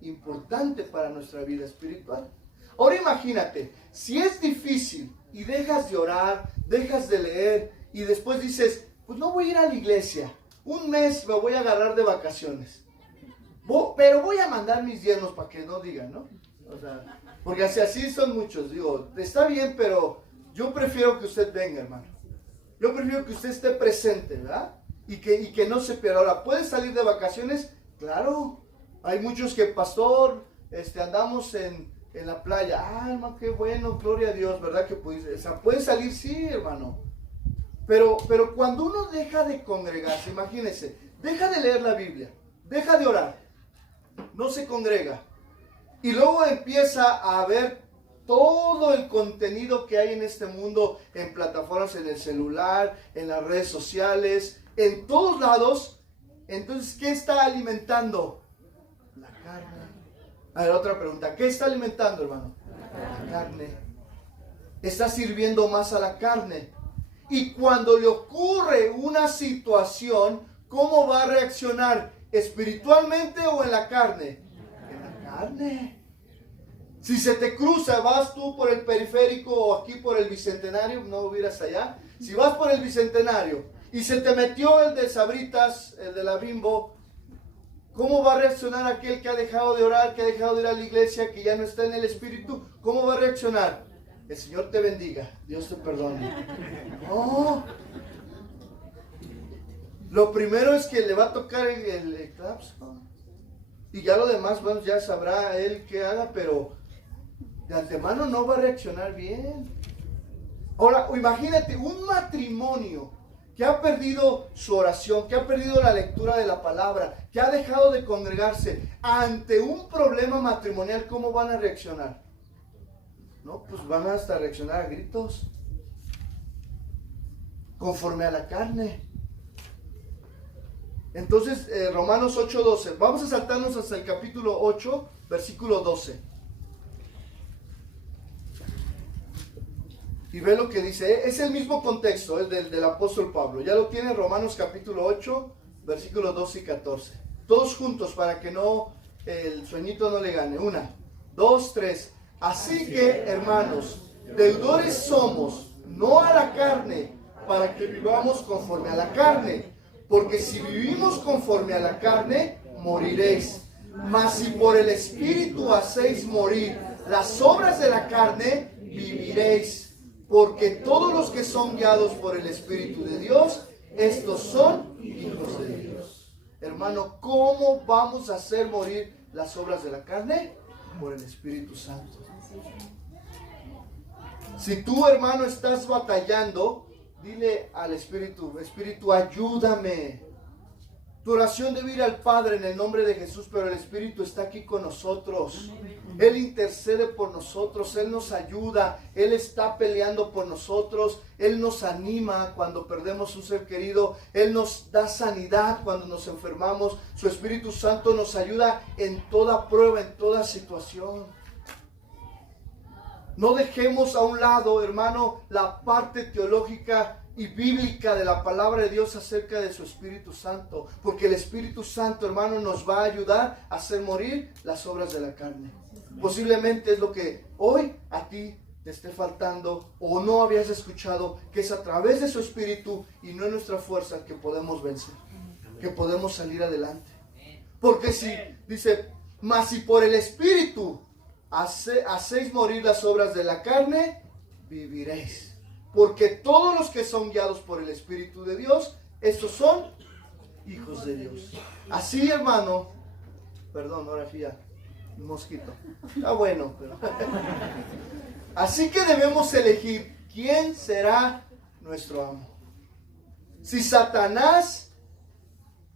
importante para nuestra vida espiritual. Ahora imagínate, si es difícil y dejas de orar, dejas de leer y después dices, pues no voy a ir a la iglesia, un mes me voy a agarrar de vacaciones, pero voy a mandar mis diezmos para que no digan, ¿no? O sea, porque así son muchos, digo, está bien, pero yo prefiero que usted venga, hermano. Yo prefiero que usted esté presente, ¿verdad? Y que no se pierda. Ahora, ¿puedes salir de vacaciones? Claro. Hay muchos que, pastor, andamos en la playa. Ah, hermano, qué bueno, gloria a Dios, ¿verdad? Que puedes salir, sí, hermano. Pero cuando uno deja de congregarse, imagínense, deja de leer la Biblia, deja de orar, no se congrega. Y luego empieza a ver todo el contenido que hay en este mundo, en plataformas, en el celular, en las redes sociales, en todos lados. Entonces, ¿qué está alimentando? La carne. A ver, otra pregunta. ¿Qué está alimentando, hermano? La carne. Está sirviendo más a la carne. Y cuando le ocurre una situación, ¿cómo va a reaccionar? ¿Espiritualmente o en la carne? En la carne. Si se te cruza, vas tú por el periférico o aquí por el Bicentenario, no hubieras allá. Si vas por el Bicentenario y se te metió el de Sabritas, el de la Bimbo, ¿cómo va a reaccionar aquel que ha dejado de orar, que ha dejado de ir a la iglesia, que ya no está en el Espíritu? ¿Cómo va a reaccionar? El Señor te bendiga, Dios te perdone. No. Lo primero es que le va a tocar el clapso. Y ya lo demás, bueno, ya sabrá él qué haga, pero de antemano no va a reaccionar bien. Ahora, imagínate un matrimonio que ha perdido su oración, que ha perdido la lectura de la palabra, que ha dejado de congregarse ante un problema matrimonial. ¿Cómo van a reaccionar? No, pues van hasta reaccionar a gritos, conforme a la carne. Entonces, Romanos 8:12, vamos a saltarnos hasta el capítulo 8, versículo 12. Y ve lo que dice, es el mismo contexto, es del apóstol Pablo. Ya lo tiene Romanos capítulo 8, versículos 12 y 14. Todos juntos para que no, el sueñito no le gane. 1, 2, 3. Así que, hermanos, deudores somos, no a la carne, para que vivamos conforme a la carne. Porque si vivimos conforme a la carne, moriréis. Mas si por el Espíritu hacéis morir las obras de la carne, viviréis. Porque todos los que son guiados por el Espíritu de Dios, estos son hijos de Dios. Hermano, ¿cómo vamos a hacer morir las obras de la carne? Por el Espíritu Santo. Si tú, hermano, estás batallando, dile al Espíritu, Espíritu, ayúdame. Tu oración debe ir al Padre en el nombre de Jesús, pero el Espíritu está aquí con nosotros. Él intercede por nosotros, Él nos ayuda, Él está peleando por nosotros, Él nos anima cuando perdemos un ser querido, Él nos da sanidad cuando nos enfermamos. Su Espíritu Santo nos ayuda en toda prueba, en toda situación. No dejemos a un lado, hermano, la parte teológica y bíblica de la palabra de Dios acerca de su Espíritu Santo, porque el Espíritu Santo, hermano, nos va a ayudar a hacer morir las obras de la carne. Posiblemente es lo que hoy a ti te esté faltando o no habías escuchado, que es a través de su Espíritu y no en nuestra fuerza que podemos vencer, que podemos salir adelante. Porque si, dice, mas si por el Espíritu hacéis morir las obras de la carne, viviréis. Porque todos los que son guiados por el Espíritu de Dios, estos son hijos de Dios. Así, hermano, perdón, ahora sí ya, un mosquito. Está bueno, pero... Así que debemos elegir quién será nuestro amo. Si Satanás,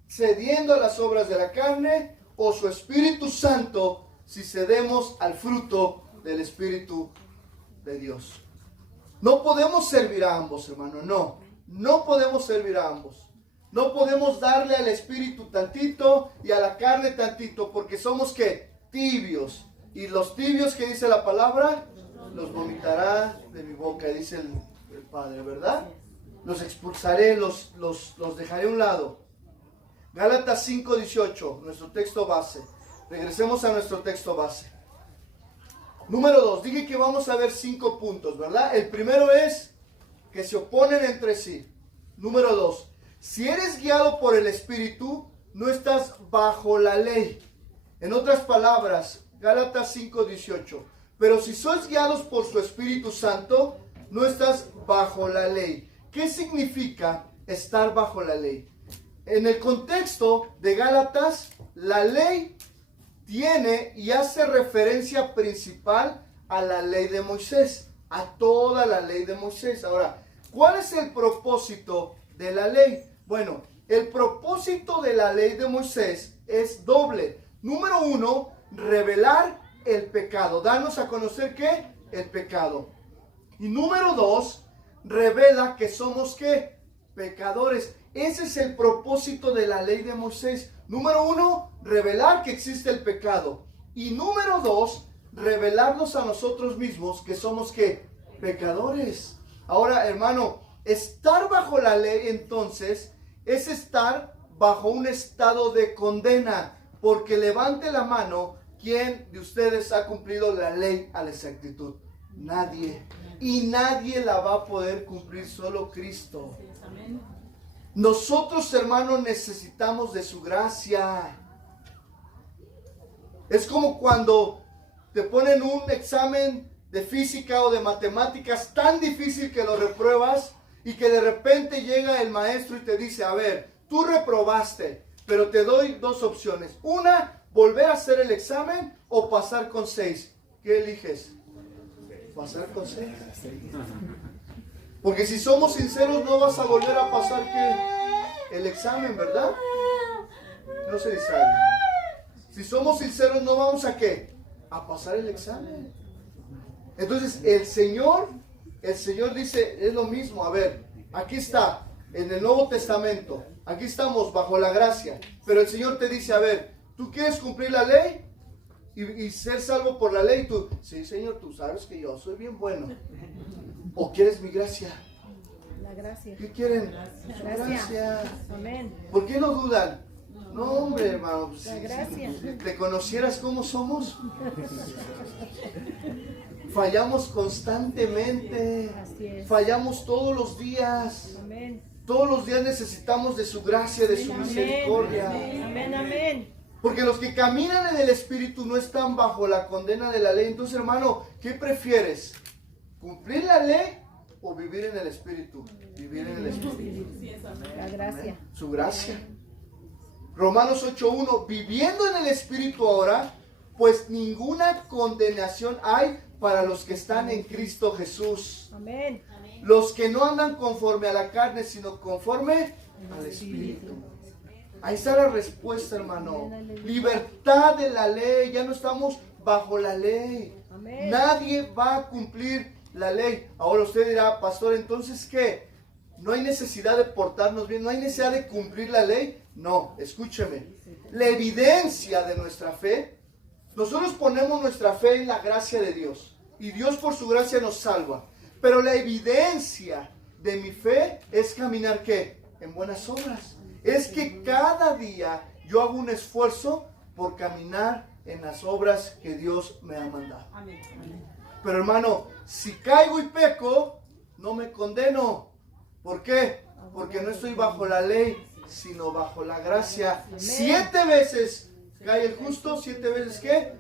cediendo a las obras de la carne, o su Espíritu Santo, si cedemos al fruto del Espíritu de Dios. No podemos servir a ambos, hermano, no podemos servir a ambos. No podemos darle al Espíritu tantito y a la carne tantito, porque somos ¿qué? Tibios. Y los tibios, ¿qué dice la palabra? Los vomitará de mi boca, dice el Padre, ¿verdad? Los expulsaré, los dejaré a un lado. Gálatas 5:18, nuestro texto base. Regresemos a nuestro texto base. Número 2, dije que vamos a ver 5 puntos, ¿verdad? El primero es que se oponen entre sí. Número 2, si eres guiado por el Espíritu, no estás bajo la ley. En otras palabras, Gálatas 5:18, pero si sois guiados por su Espíritu Santo, no estás bajo la ley. ¿Qué significa estar bajo la ley? En el contexto de Gálatas, la ley tiene y hace referencia principal a la ley de Moisés, a toda la ley de Moisés. Ahora, ¿cuál es el propósito de la ley? Bueno, el propósito de la ley de Moisés es doble. Número 1, revelar el pecado, darnos a conocer ¿qué? El pecado. Y número 2, revela que somos ¿qué? Pecadores. Ese es el propósito de la ley de Moisés. Número 1, revelar que existe el pecado. Y número 2, revelarnos a nosotros mismos que somos ¿qué? Pecadores. Ahora, hermano, estar bajo la ley entonces es estar bajo un estado de condena. Porque levante la mano, ¿quién de ustedes ha cumplido la ley a la exactitud? Nadie. Y nadie la va a poder cumplir, solo Cristo. Nosotros, hermanos, necesitamos de su gracia. Es como cuando te ponen un examen de física o de matemáticas tan difícil que lo repruebas y que de repente llega el maestro y te dice, a ver, tú reprobaste, pero te doy 2 opciones. Una, volver a hacer el examen o pasar con 6. ¿Qué eliges? Pasar con 6. Porque si somos sinceros, no vas a volver a pasar ¿qué? El examen, ¿verdad? No se distraigan. Si somos sinceros, no vamos a ¿qué? A pasar el examen. Entonces, el Señor dice, es lo mismo. A ver, aquí está, en el Nuevo Testamento, aquí estamos bajo la gracia. Pero el Señor te dice, a ver, ¿tú quieres cumplir la ley? Y ser salvo por la ley. Tú, sí, Señor, tú sabes que yo soy bien bueno. ¿O quieres mi gracia? La gracia. ¿Qué quieren? La gracia. Amén. ¿Por qué no dudan? No, hombre, hermano. La gracia. Si te conocieras cómo somos. Fallamos constantemente. Así es. Fallamos todos los días. Amén. Todos los días necesitamos de su gracia, de su misericordia. Amén, amén. Porque los que caminan en el Espíritu no están bajo la condena de la ley. Entonces, hermano, ¿qué prefieres? ¿Cumplir la ley o vivir en el Espíritu? Vivir en el Espíritu. La gracia. Su gracia. Romanos 8:1, viviendo en el Espíritu ahora, pues ninguna condenación hay para los que están en Cristo Jesús. Amén. Los que no andan conforme a la carne, sino conforme al Espíritu. Ahí está la respuesta, hermano. Libertad de la ley, ya no estamos bajo la ley. Amén. Nadie va a cumplir la ley. Ahora usted dirá, pastor, ¿entonces qué? ¿No hay necesidad de portarnos bien? ¿No hay necesidad de cumplir la ley? No, escúcheme. La evidencia de nuestra fe, nosotros ponemos nuestra fe en la gracia de Dios. Y Dios por su gracia nos salva. Pero la evidencia de mi fe es caminar ¿qué? En buenas obras. Es que cada día yo hago un esfuerzo por caminar en las obras que Dios me ha mandado. Pero hermano, si caigo y peco, no me condeno. ¿Por qué? Porque no estoy bajo la ley, sino bajo la gracia. 7 veces cae el justo, 7 veces ¿qué?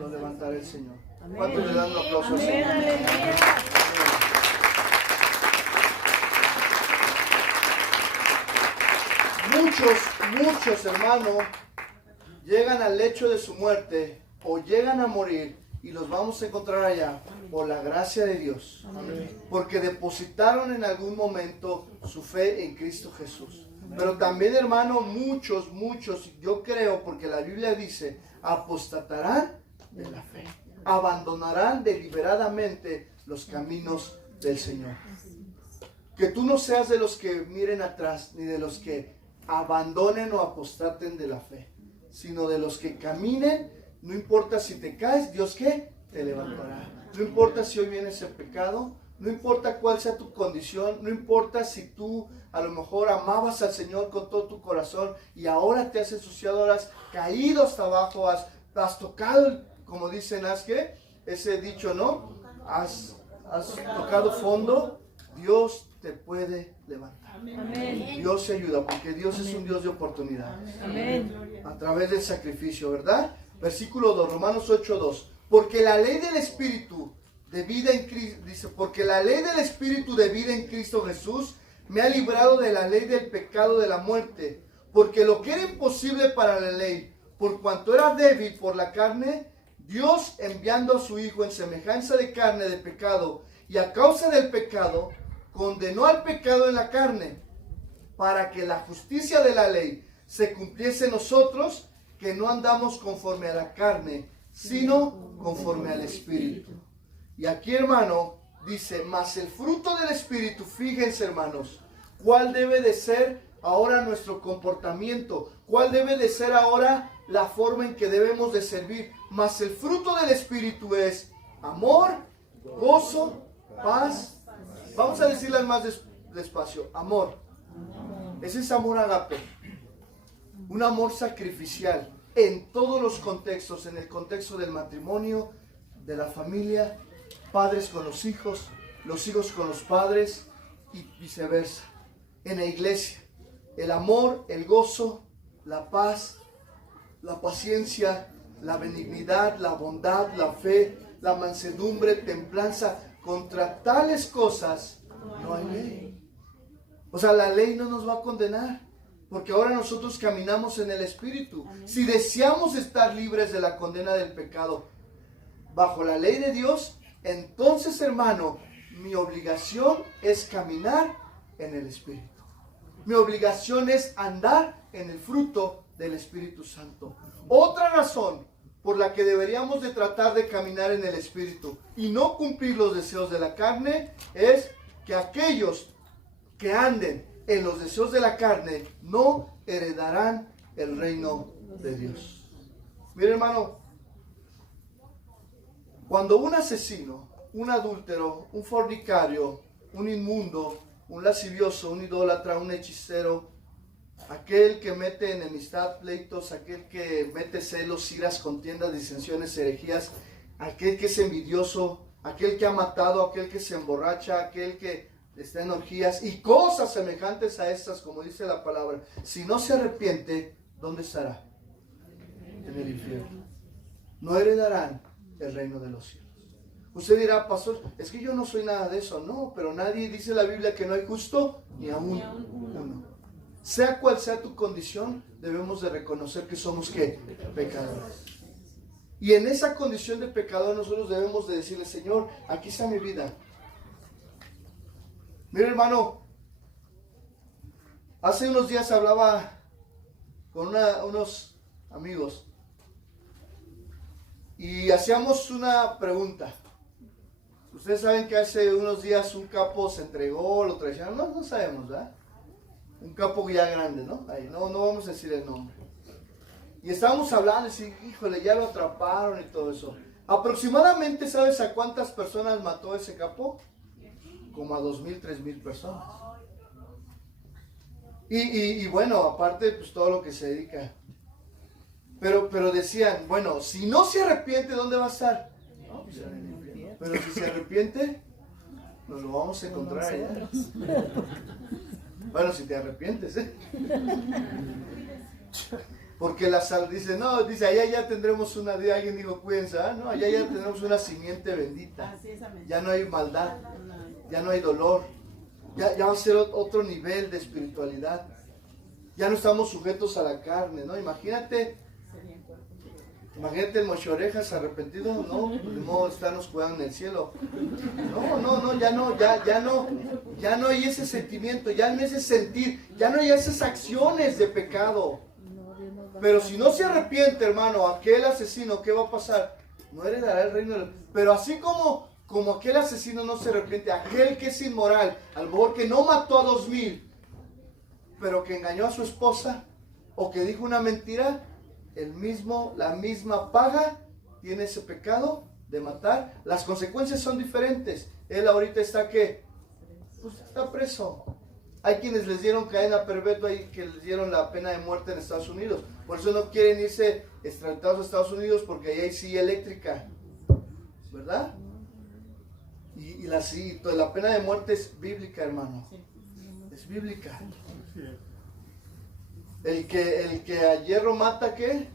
Lo levantará el Señor. ¿Cuántos le dan un aplauso? Amén, aleluya. muchos hermanos llegan al lecho de su muerte o llegan a morir y los vamos a encontrar allá por la gracia de Dios. Porque depositaron en algún momento su fe en Cristo Jesús. Pero también, hermano, muchos, yo creo, porque la Biblia dice, apostatarán de la fe. Abandonarán deliberadamente los caminos del Señor. Que tú no seas de los que miren atrás, ni de los que abandonen o apostaten de la fe, sino de los que caminen. No importa si te caes, Dios ¿qué? Te levantará. No importa si hoy viene ese pecado, no importa cuál sea tu condición, no importa si tú a lo mejor amabas al Señor con todo tu corazón y ahora te has ensuciado, ahora has caído hasta abajo, has tocado, como dicen, ¿qué? Ese dicho, ¿no? Has tocado fondo, Dios te puede levantar. Amén. Dios te ayuda, porque Dios es un Dios de oportunidad. Amén. A través del sacrificio, ¿verdad? Versículo 2, Romanos 8:2. Porque la ley del Espíritu de vida en Cristo, dice, porque la ley del Espíritu de vida en Cristo Jesús me ha librado de la ley del pecado de la muerte. Porque lo que era imposible para la ley, por cuanto era débil por la carne, Dios enviando a su Hijo en semejanza de carne de pecado, y a causa del pecado, condenó al pecado en la carne, para que la justicia de la ley se cumpliese en nosotros, que no andamos conforme a la carne, sino conforme al Espíritu. Y aquí, hermano, dice, mas el fruto del Espíritu, fíjense, hermanos, ¿cuál debe de ser ahora nuestro comportamiento? ¿Cuál debe de ser ahora la forma en que debemos de servir? Mas el fruto del Espíritu es amor, gozo, paz. Vamos a decirlas más despacio. Amor. Ese es amor ágape. Un amor sacrificial en todos los contextos, en el contexto del matrimonio, de la familia, padres con los hijos con los padres y viceversa. En la iglesia, el amor, el gozo, la paz, la paciencia, la benignidad, la bondad, la fe, la mansedumbre, templanza. Contra tales cosas no hay ley. O sea, la ley no nos va a condenar, porque ahora nosotros caminamos en el Espíritu. Si deseamos estar libres de la condena del pecado bajo la ley de Dios, entonces, hermano, mi obligación es caminar en el Espíritu. Mi obligación es andar en el fruto del Espíritu Santo. Otra razón por la que deberíamos de tratar de caminar en el Espíritu y no cumplir los deseos de la carne es que aquellos que anden en los deseos de la carne no heredarán el reino de Dios. Mire, hermano, cuando un asesino, un adúltero, un fornicario, un inmundo, un lascivioso, un idólatra, un hechicero, aquel que mete enemistad, pleitos, aquel que mete celos, iras, contiendas, disensiones, herejías, aquel que es envidioso, aquel que ha matado, aquel que se emborracha, aquel que está en orgías y cosas semejantes a estas, como dice la palabra, si no se arrepiente, ¿dónde estará? En el infierno. No heredarán el reino de los cielos. Usted dirá, pastor, es que yo no soy nada de eso. No, pero nadie dice la Biblia que no hay justo ni aún uno. Sea cual sea tu condición, debemos de reconocer que somos ¿qué? Pecadores. Y en esa condición de pecador nosotros debemos de decirle, Señor, aquí está mi vida. Mira, hermano, hace unos días hablaba con unos amigos y hacíamos una pregunta. Ustedes saben que hace unos días un capo se entregó, lo traicionaron, no sabemos, ¿verdad? Un capo ya grande, ¿no? Ahí, no vamos a decir el nombre. Y estábamos hablando y decir, híjole, ya lo atraparon y todo eso. Aproximadamente, ¿sabes a cuántas personas mató ese capo? Como a 2,000, 3,000 personas. Y bueno, aparte, pues todo lo que se dedica. Pero decían, bueno, si no se arrepiente, ¿dónde va a estar? No, pues en el infierno. Pero si se arrepiente, nos lo vamos a encontrar allá. Bueno, si te arrepientes, ¿eh? Porque la sal dice, no, dice, allá ya tendremos una, alguien dijo, cuídense, no, allá ya tendremos una simiente bendita. Ya no hay maldad, ya no hay dolor, ya va a ser otro nivel de espiritualidad. Ya no estamos sujetos a la carne, ¿no? Imagínate el mochorejas arrepentido, no, pues de modo estarnos cuidando en el cielo. No, ya no hay ese sentimiento, ya no hay ese sentir, ya no hay esas acciones de pecado. Pero si no se arrepiente, hermano, aquel asesino, ¿qué va a pasar? No heredará el reino. Pero así como aquel asesino no se arrepiente, aquel que es inmoral, a lo mejor que no mató a 2000, pero que engañó a su esposa o que dijo una mentira, la misma paga tiene ese pecado de matar. Las consecuencias son diferentes. Él ahorita está ¿qué? Pues está preso. Hay quienes les dieron cadena perpetua y que les dieron la pena de muerte en Estados Unidos. Por eso no quieren irse extraditados a Estados Unidos, porque ahí hay silla eléctrica, ¿verdad? Y la pena de muerte es bíblica, hermano. Es bíblica. El que a hierro mata, ¿qué?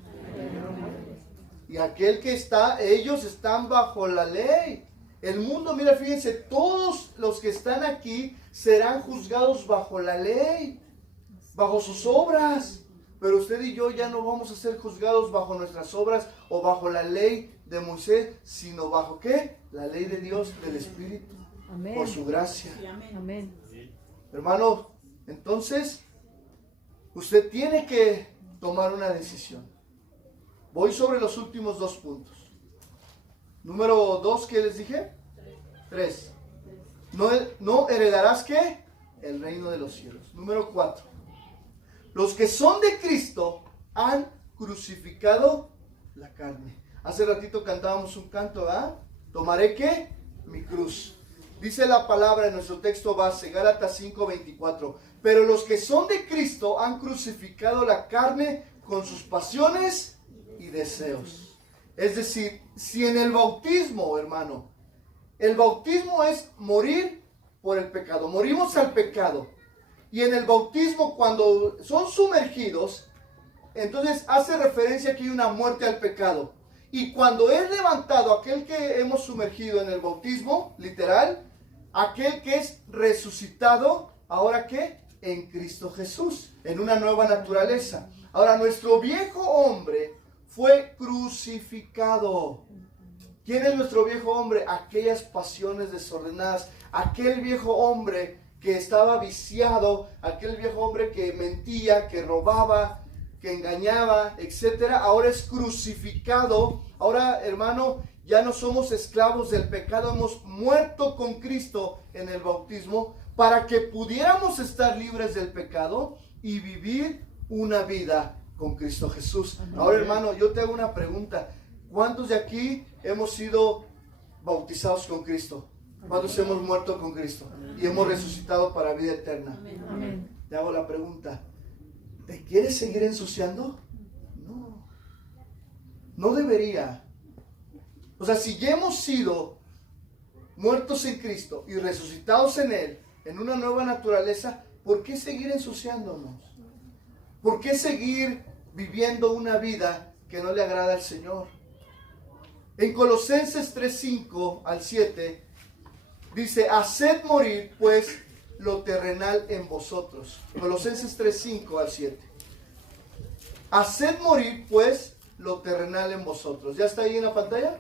Y aquel que ellos están bajo la ley. El mundo, mira, fíjense, todos los que están aquí serán juzgados bajo la ley, bajo sus obras. Pero usted y yo ya no vamos a ser juzgados bajo nuestras obras o bajo la ley de Moisés, sino bajo ¿qué? La ley de Dios, del Espíritu. Amén. Por su gracia. Amén. Hermano, entonces, usted tiene que tomar una decisión. Voy sobre los últimos 2 puntos. Número 2, ¿qué les dije? 3. No heredarás ¿qué? El reino de los cielos. Número 4. Los que son de Cristo han crucificado la carne. Hace ratito cantábamos un canto, ¿verdad? ¿Tomaré qué? Mi cruz. Dice la palabra en nuestro texto base, Gálatas 5:24. Pero los que son de Cristo han crucificado la carne con sus pasiones y deseos. Es decir, si en el bautismo, hermano, el bautismo es morir por el pecado, morimos al pecado. Y en el bautismo, cuando son sumergidos, entonces hace referencia que hay una muerte al pecado. Y cuando es levantado aquel que hemos sumergido en el bautismo, literal, aquel que es resucitado, ¿ahora qué? En Cristo Jesús, en una nueva naturaleza. Ahora, nuestro viejo hombre fue crucificado. ¿Quién es nuestro viejo hombre? Aquellas pasiones desordenadas, aquel viejo hombre que estaba viciado, aquel viejo hombre que mentía, que robaba, que engañaba, etcétera. Ahora es crucificado. Ahora, hermano, ya no somos esclavos del pecado, hemos muerto con Cristo en el bautismo para que pudiéramos estar libres del pecado y vivir una vida con Cristo Jesús. Ahora, hermano, yo te hago una pregunta. ¿Cuántos de aquí hemos sido bautizados con Cristo? ¿Cuántos hemos muerto con Cristo? Y hemos resucitado para vida eterna. Amén. Te hago la pregunta. ¿Te quieres seguir ensuciando? No. No debería. O sea, si ya hemos sido muertos en Cristo y resucitados en Él, en una nueva naturaleza, ¿por qué seguir ensuciándonos? ¿Por qué seguir viviendo una vida que no le agrada al Señor? En Colosenses 3:5 al 7 dice: haced morir pues lo terrenal en vosotros. Colosenses 3:5 al 7. Haced morir pues lo terrenal en vosotros. ¿Ya está ahí en la pantalla?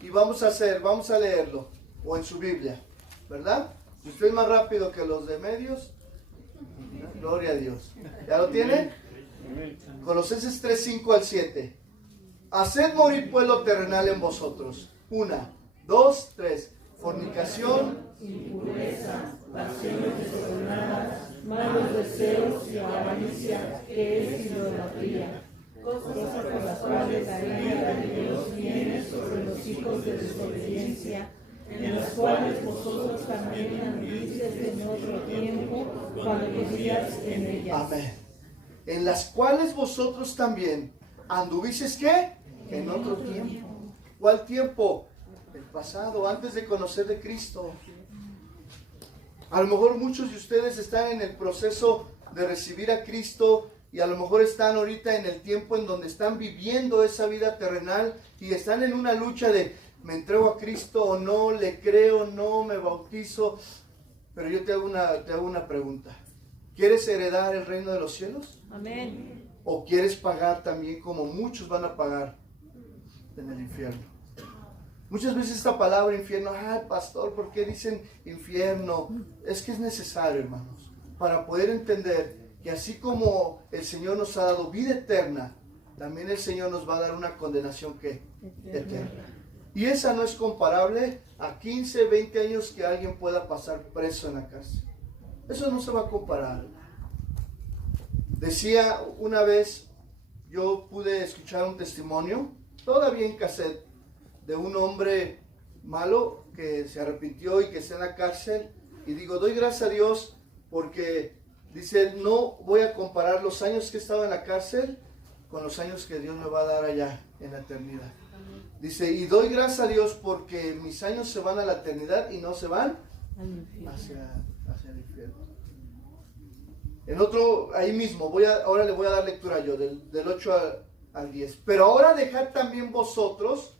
Y vamos a leerlo, o en su Biblia, ¿verdad? Si usted es más rápido que los de medios, gloria a Dios. ¿Ya lo tiene? Colosenses 3:5 al 7. Haced morir pues lo terrenal en vosotros. 1, 2, 3. Fornicación, impureza, pasiones desordenadas, malos deseos y avaricia, que es idolatría. Cosas por las cuales la ira de Dios viene sobre los hijos de desobediencia, en las cuales vosotros también anduvisteis en otro tiempo, cuando vivíais en ellas. amén. En las cuales vosotros también anduvisteis, ¿qué? En otro tiempo. ¿Cuál tiempo? El pasado, antes de conocer de Cristo. A lo mejor muchos de ustedes están en el proceso de recibir a Cristo y a lo mejor están ahorita en el tiempo en donde están viviendo esa vida terrenal y están en una lucha de ¿me entrego a Cristo o no? ¿Le creo? ¿No? ¿Me bautizo? Pero yo te hago una pregunta. ¿Quieres heredar el reino de los cielos? Amén. ¿O quieres pagar también como muchos van a pagar en el infierno? Muchas veces esta palabra infierno, ay pastor, ¿por qué dicen infierno? Es que es necesario, hermanos, para poder entender que así como el Señor nos ha dado vida eterna, también el Señor nos va a dar una condenación que eterna. Y esa no es comparable a 15, 20 años que alguien pueda pasar preso en la cárcel. Eso no se va a comparar. Decía una vez, yo pude escuchar un testimonio, todavía en cassette, de un hombre malo que se arrepintió y que está en la cárcel. Y digo, doy gracias a Dios porque dice, no voy a comparar los años que he estado en la cárcel con los años que Dios me va a dar allá en la eternidad. Dice, y doy gracias a Dios porque mis años se van a la eternidad y no se van hacia el infierno. En otro, ahí mismo, ahora le voy a dar lectura yo, del 8 al 10. Pero ahora dejad también vosotros,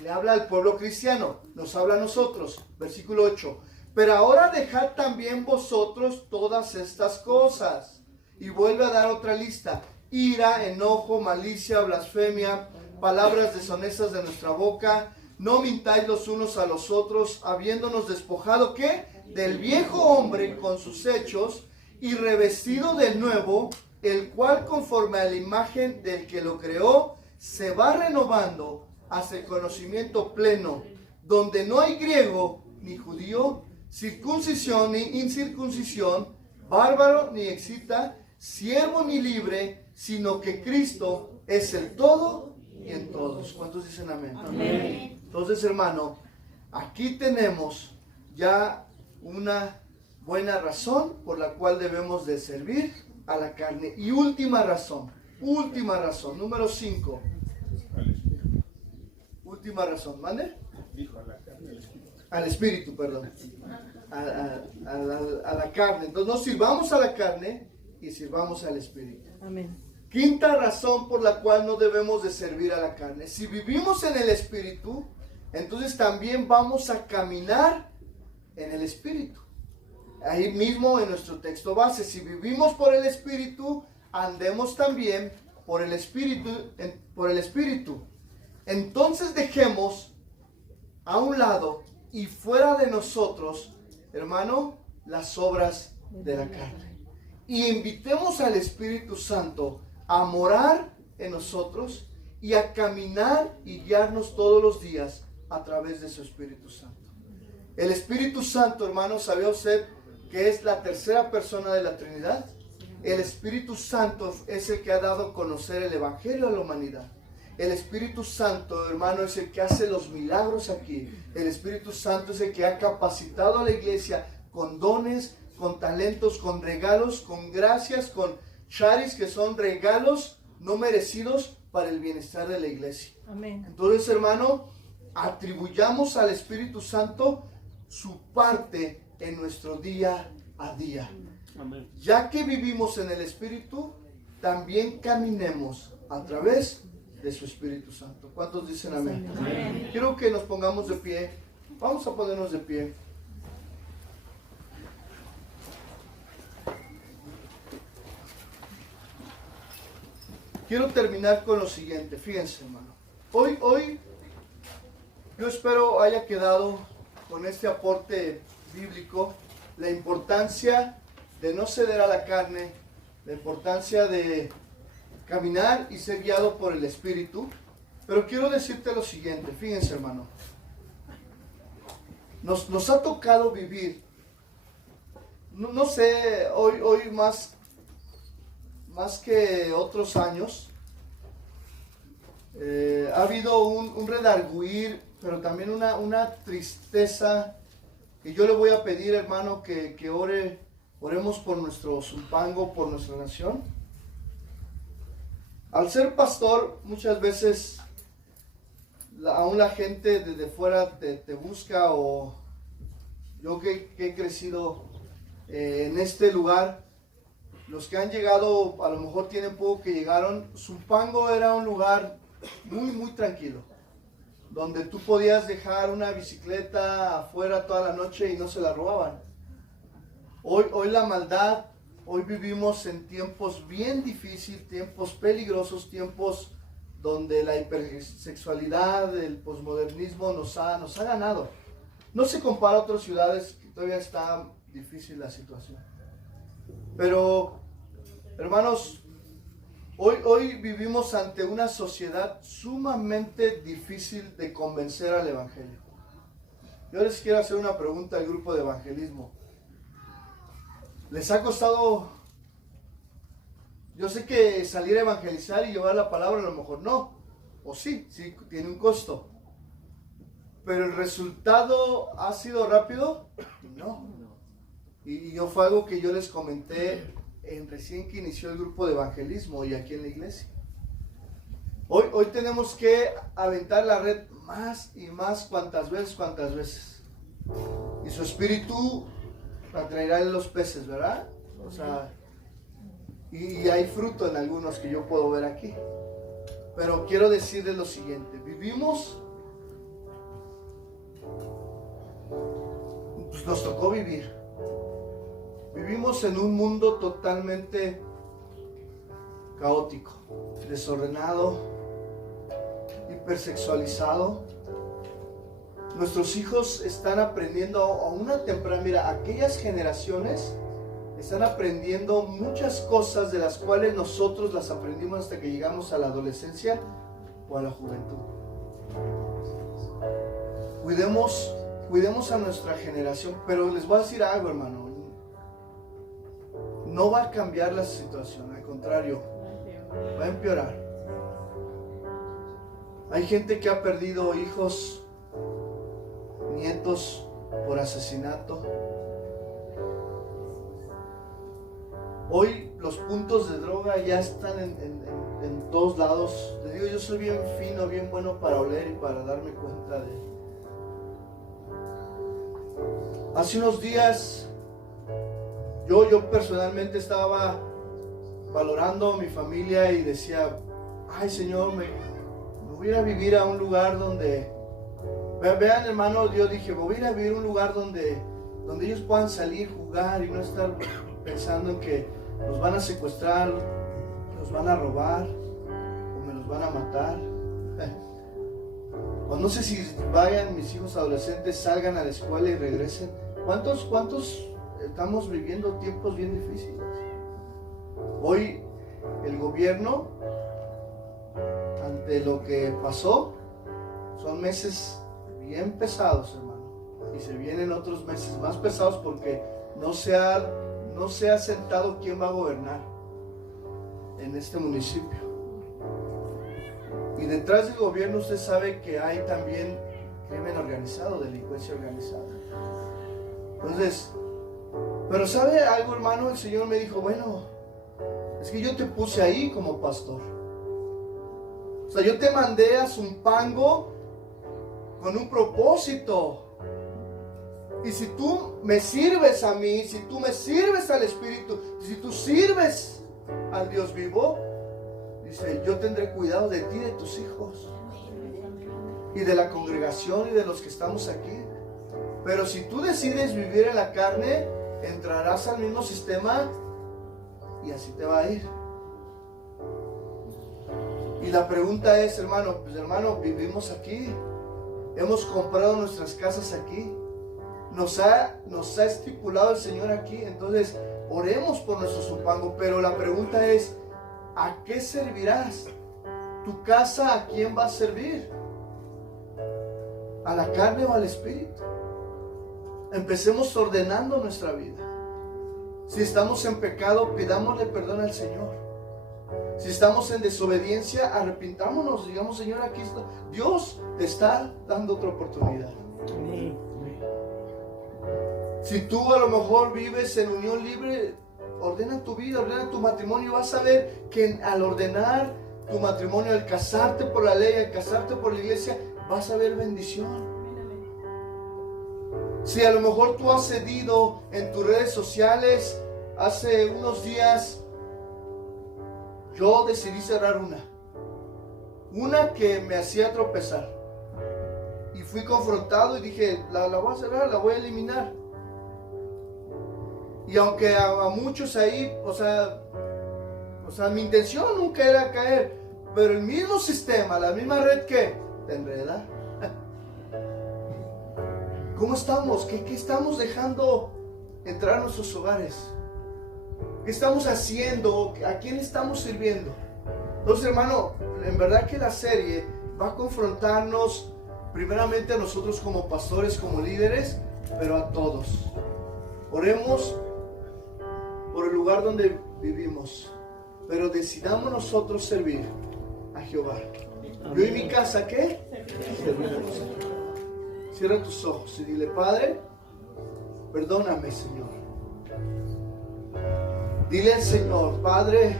le habla al pueblo cristiano, nos habla a nosotros, versículo 8. Pero ahora dejad también vosotros todas estas cosas. Y vuelve a dar otra lista. Ira, enojo, malicia, blasfemia, palabras deshonestas de nuestra boca. No mintáis los unos a los otros, habiéndonos despojado, ¿qué? Del viejo hombre con sus hechos, y revestido del nuevo, el cual conforme a la imagen del que lo creó, se va renovando hasta el conocimiento pleno, donde no hay griego ni judío, circuncisión ni incircuncisión, bárbaro ni excita, siervo ni libre, sino que Cristo es el todo y en todos. ¿Cuántos dicen amén? Amén. Entonces, hermano, aquí tenemos ya una buena razón por la cual debemos de servir a la carne. Y última razón, número 5. Última razón, ¿mande? Dijo a la carne, al espíritu. Al espíritu, perdón. A la carne. Entonces no sirvamos a la carne y sirvamos al espíritu. Amén. Quinta razón por la cual no debemos de servir a la carne. Si vivimos en el espíritu, entonces también vamos a caminar en el espíritu. Ahí mismo en nuestro texto base, si vivimos por el espíritu, andemos también por el espíritu, Entonces dejemos a un lado y fuera de nosotros, hermano, las obras de la carne. Y invitemos al Espíritu Santo a morar en nosotros y a caminar y guiarnos todos los días a través de su Espíritu Santo. El Espíritu Santo, hermano, ¿sabía usted que es la tercera persona de la Trinidad? El Espíritu Santo es el que ha dado a conocer el Evangelio a la humanidad. El Espíritu Santo, hermano, es el que hace los milagros aquí. El Espíritu Santo es el que ha capacitado a la iglesia con dones, con talentos, con regalos, con gracias, con charis, que son regalos no merecidos para el bienestar de la iglesia. Amén. Entonces, hermano, atribuyamos al Espíritu Santo su parte en nuestro día a día. Amén. Ya que vivimos en el Espíritu, también caminemos a través de su Espíritu Santo. ¿Cuántos dicen amén? Amén. Quiero que nos pongamos de pie. Vamos a ponernos de pie. Quiero terminar con lo siguiente. Fíjense, hermano. Hoy yo espero haya quedado con este aporte bíblico la importancia de no ceder a la carne, la importancia de caminar y ser guiado por el Espíritu. Pero quiero decirte lo siguiente, fíjense, hermano. Nos ha tocado vivir, no sé, hoy más que otros años, ha habido un redarguir, pero también una tristeza, que yo le voy a pedir, hermano, que oremos por nuestro Zumpango, por nuestra nación. Al ser pastor, muchas veces aún la gente desde fuera te busca, o yo que he crecido en este lugar, los que han llegado a lo mejor tienen poco que llegaron. Zumpango era un lugar muy muy tranquilo, donde tú podías dejar una bicicleta afuera toda la noche y no se la robaban. Hoy la maldad, hoy vivimos en tiempos bien difíciles, tiempos peligrosos, tiempos donde la hipersexualidad, el posmodernismo nos ha ganado. No se compara a otras ciudades que todavía está difícil la situación. Pero, hermanos, hoy vivimos ante una sociedad sumamente difícil de convencer al evangelio. Yo les quiero hacer una pregunta al grupo de evangelismo. ¿Les ha costado? Yo sé que salir a evangelizar y llevar la palabra a lo mejor no, o sí tiene un costo. Pero el resultado ha sido rápido, no. Y yo fue algo que yo les comenté recién que inició el grupo de evangelismo y aquí en la iglesia. Hoy tenemos que aventar la red más y más cuantas veces. Y su espíritu atraerá los peces, ¿verdad? O sea, y hay fruto en algunos que yo puedo ver aquí. Pero quiero decirles lo siguiente: vivimos, pues nos tocó vivir. Vivimos en un mundo totalmente caótico, desordenado, hipersexualizado. Nuestros hijos están aprendiendo a una temprana, mira, aquellas generaciones están aprendiendo muchas cosas de las cuales nosotros las aprendimos hasta que llegamos a la adolescencia o a la juventud. Cuidemos a nuestra generación, pero les voy a decir algo, hermano. No va a cambiar la situación, al contrario, va a empeorar. Hay gente que ha perdido hijos, nietos por asesinato. Hoy los puntos de droga ya están en todos lados. Les digo, yo soy bien fino, bien bueno para oler y para darme cuenta de... Hace unos días yo personalmente estaba valorando a mi familia y decía, ay Señor, me voy a ir a vivir a un lugar donde... Vean, hermano, yo dije, voy a ir a vivir a un lugar donde ellos puedan salir, jugar y no estar pensando en que los van a secuestrar, los van a robar o me los van a matar. O no sé si vayan mis hijos adolescentes, salgan a la escuela y regresen. ¿Cuántos estamos viviendo tiempos bien difíciles? Hoy el gobierno, ante lo que pasó, son meses bien pesados, hermano, y se vienen otros meses más pesados porque no se ha sentado quién va a gobernar en este municipio. Y detrás del gobierno usted sabe que hay también crimen organizado, delincuencia organizada. Entonces, pero ¿sabe algo, hermano? El Señor me dijo, bueno, es que yo te puse ahí como pastor. O sea, yo te mandé a Zumpango con un propósito. Y si tú me sirves a mí, si tú me sirves al Espíritu, si tú sirves al Dios vivo, dice, yo tendré cuidado de ti y de tus hijos. Y de la congregación y de los que estamos aquí. Pero si tú decides vivir en la carne, entrarás al mismo sistema y así te va a ir. Y la pregunta es, hermano, pues hermano, vivimos aquí. Hemos comprado nuestras casas aquí. Nos ha estipulado el Señor aquí. Entonces, oremos por nuestro Zumpango. Pero la pregunta es, ¿a qué servirás? ¿Tu casa a quién va a servir? ¿A la carne o al Espíritu? Empecemos ordenando nuestra vida. Si estamos en pecado, pidámosle perdón al Señor. Si estamos en desobediencia, arrepintámonos. Digamos, Señor, aquí está. Dios te está dando otra oportunidad. Si tú a lo mejor vives en unión libre, ordena tu vida, ordena tu matrimonio. Vas a ver que al ordenar tu matrimonio, al casarte por la ley, al casarte por la iglesia, vas a ver bendición. Si a lo mejor tú has cedido en tus redes sociales, hace unos días yo decidí cerrar una que me hacía tropezar, y fui confrontado y dije, la voy a cerrar, la voy a eliminar. Y aunque a muchos ahí, o sea, mi intención nunca era caer, pero el mismo sistema, la misma red que te enreda. ¿Cómo estamos? ¿Qué estamos dejando entrar a nuestros hogares? ¿Qué estamos haciendo? ¿A quién estamos sirviendo? Entonces, hermano, en verdad que la serie va a confrontarnos primeramente a nosotros como pastores, como líderes, pero a todos. Oremos por el lugar donde vivimos, pero decidamos nosotros servir a Jehová. Yo y mi casa, ¿qué? Serviremos. Cierra tus ojos y dile: Padre, perdóname, Señor. Dile al Señor: Padre,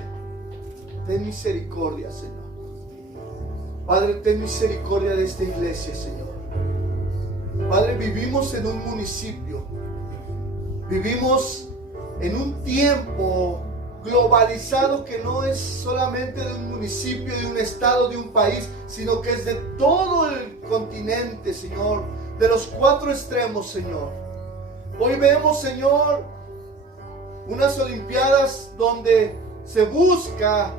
ten misericordia, Señor. Padre, ten misericordia de esta iglesia, Señor. Padre, vivimos en un municipio. Vivimos en un tiempo globalizado que no es solamente de un municipio, de un estado, de un país, sino que es de todo el continente, Señor, de los 4 extremos, Señor. Hoy vemos, Señor, unas Olimpiadas donde se busca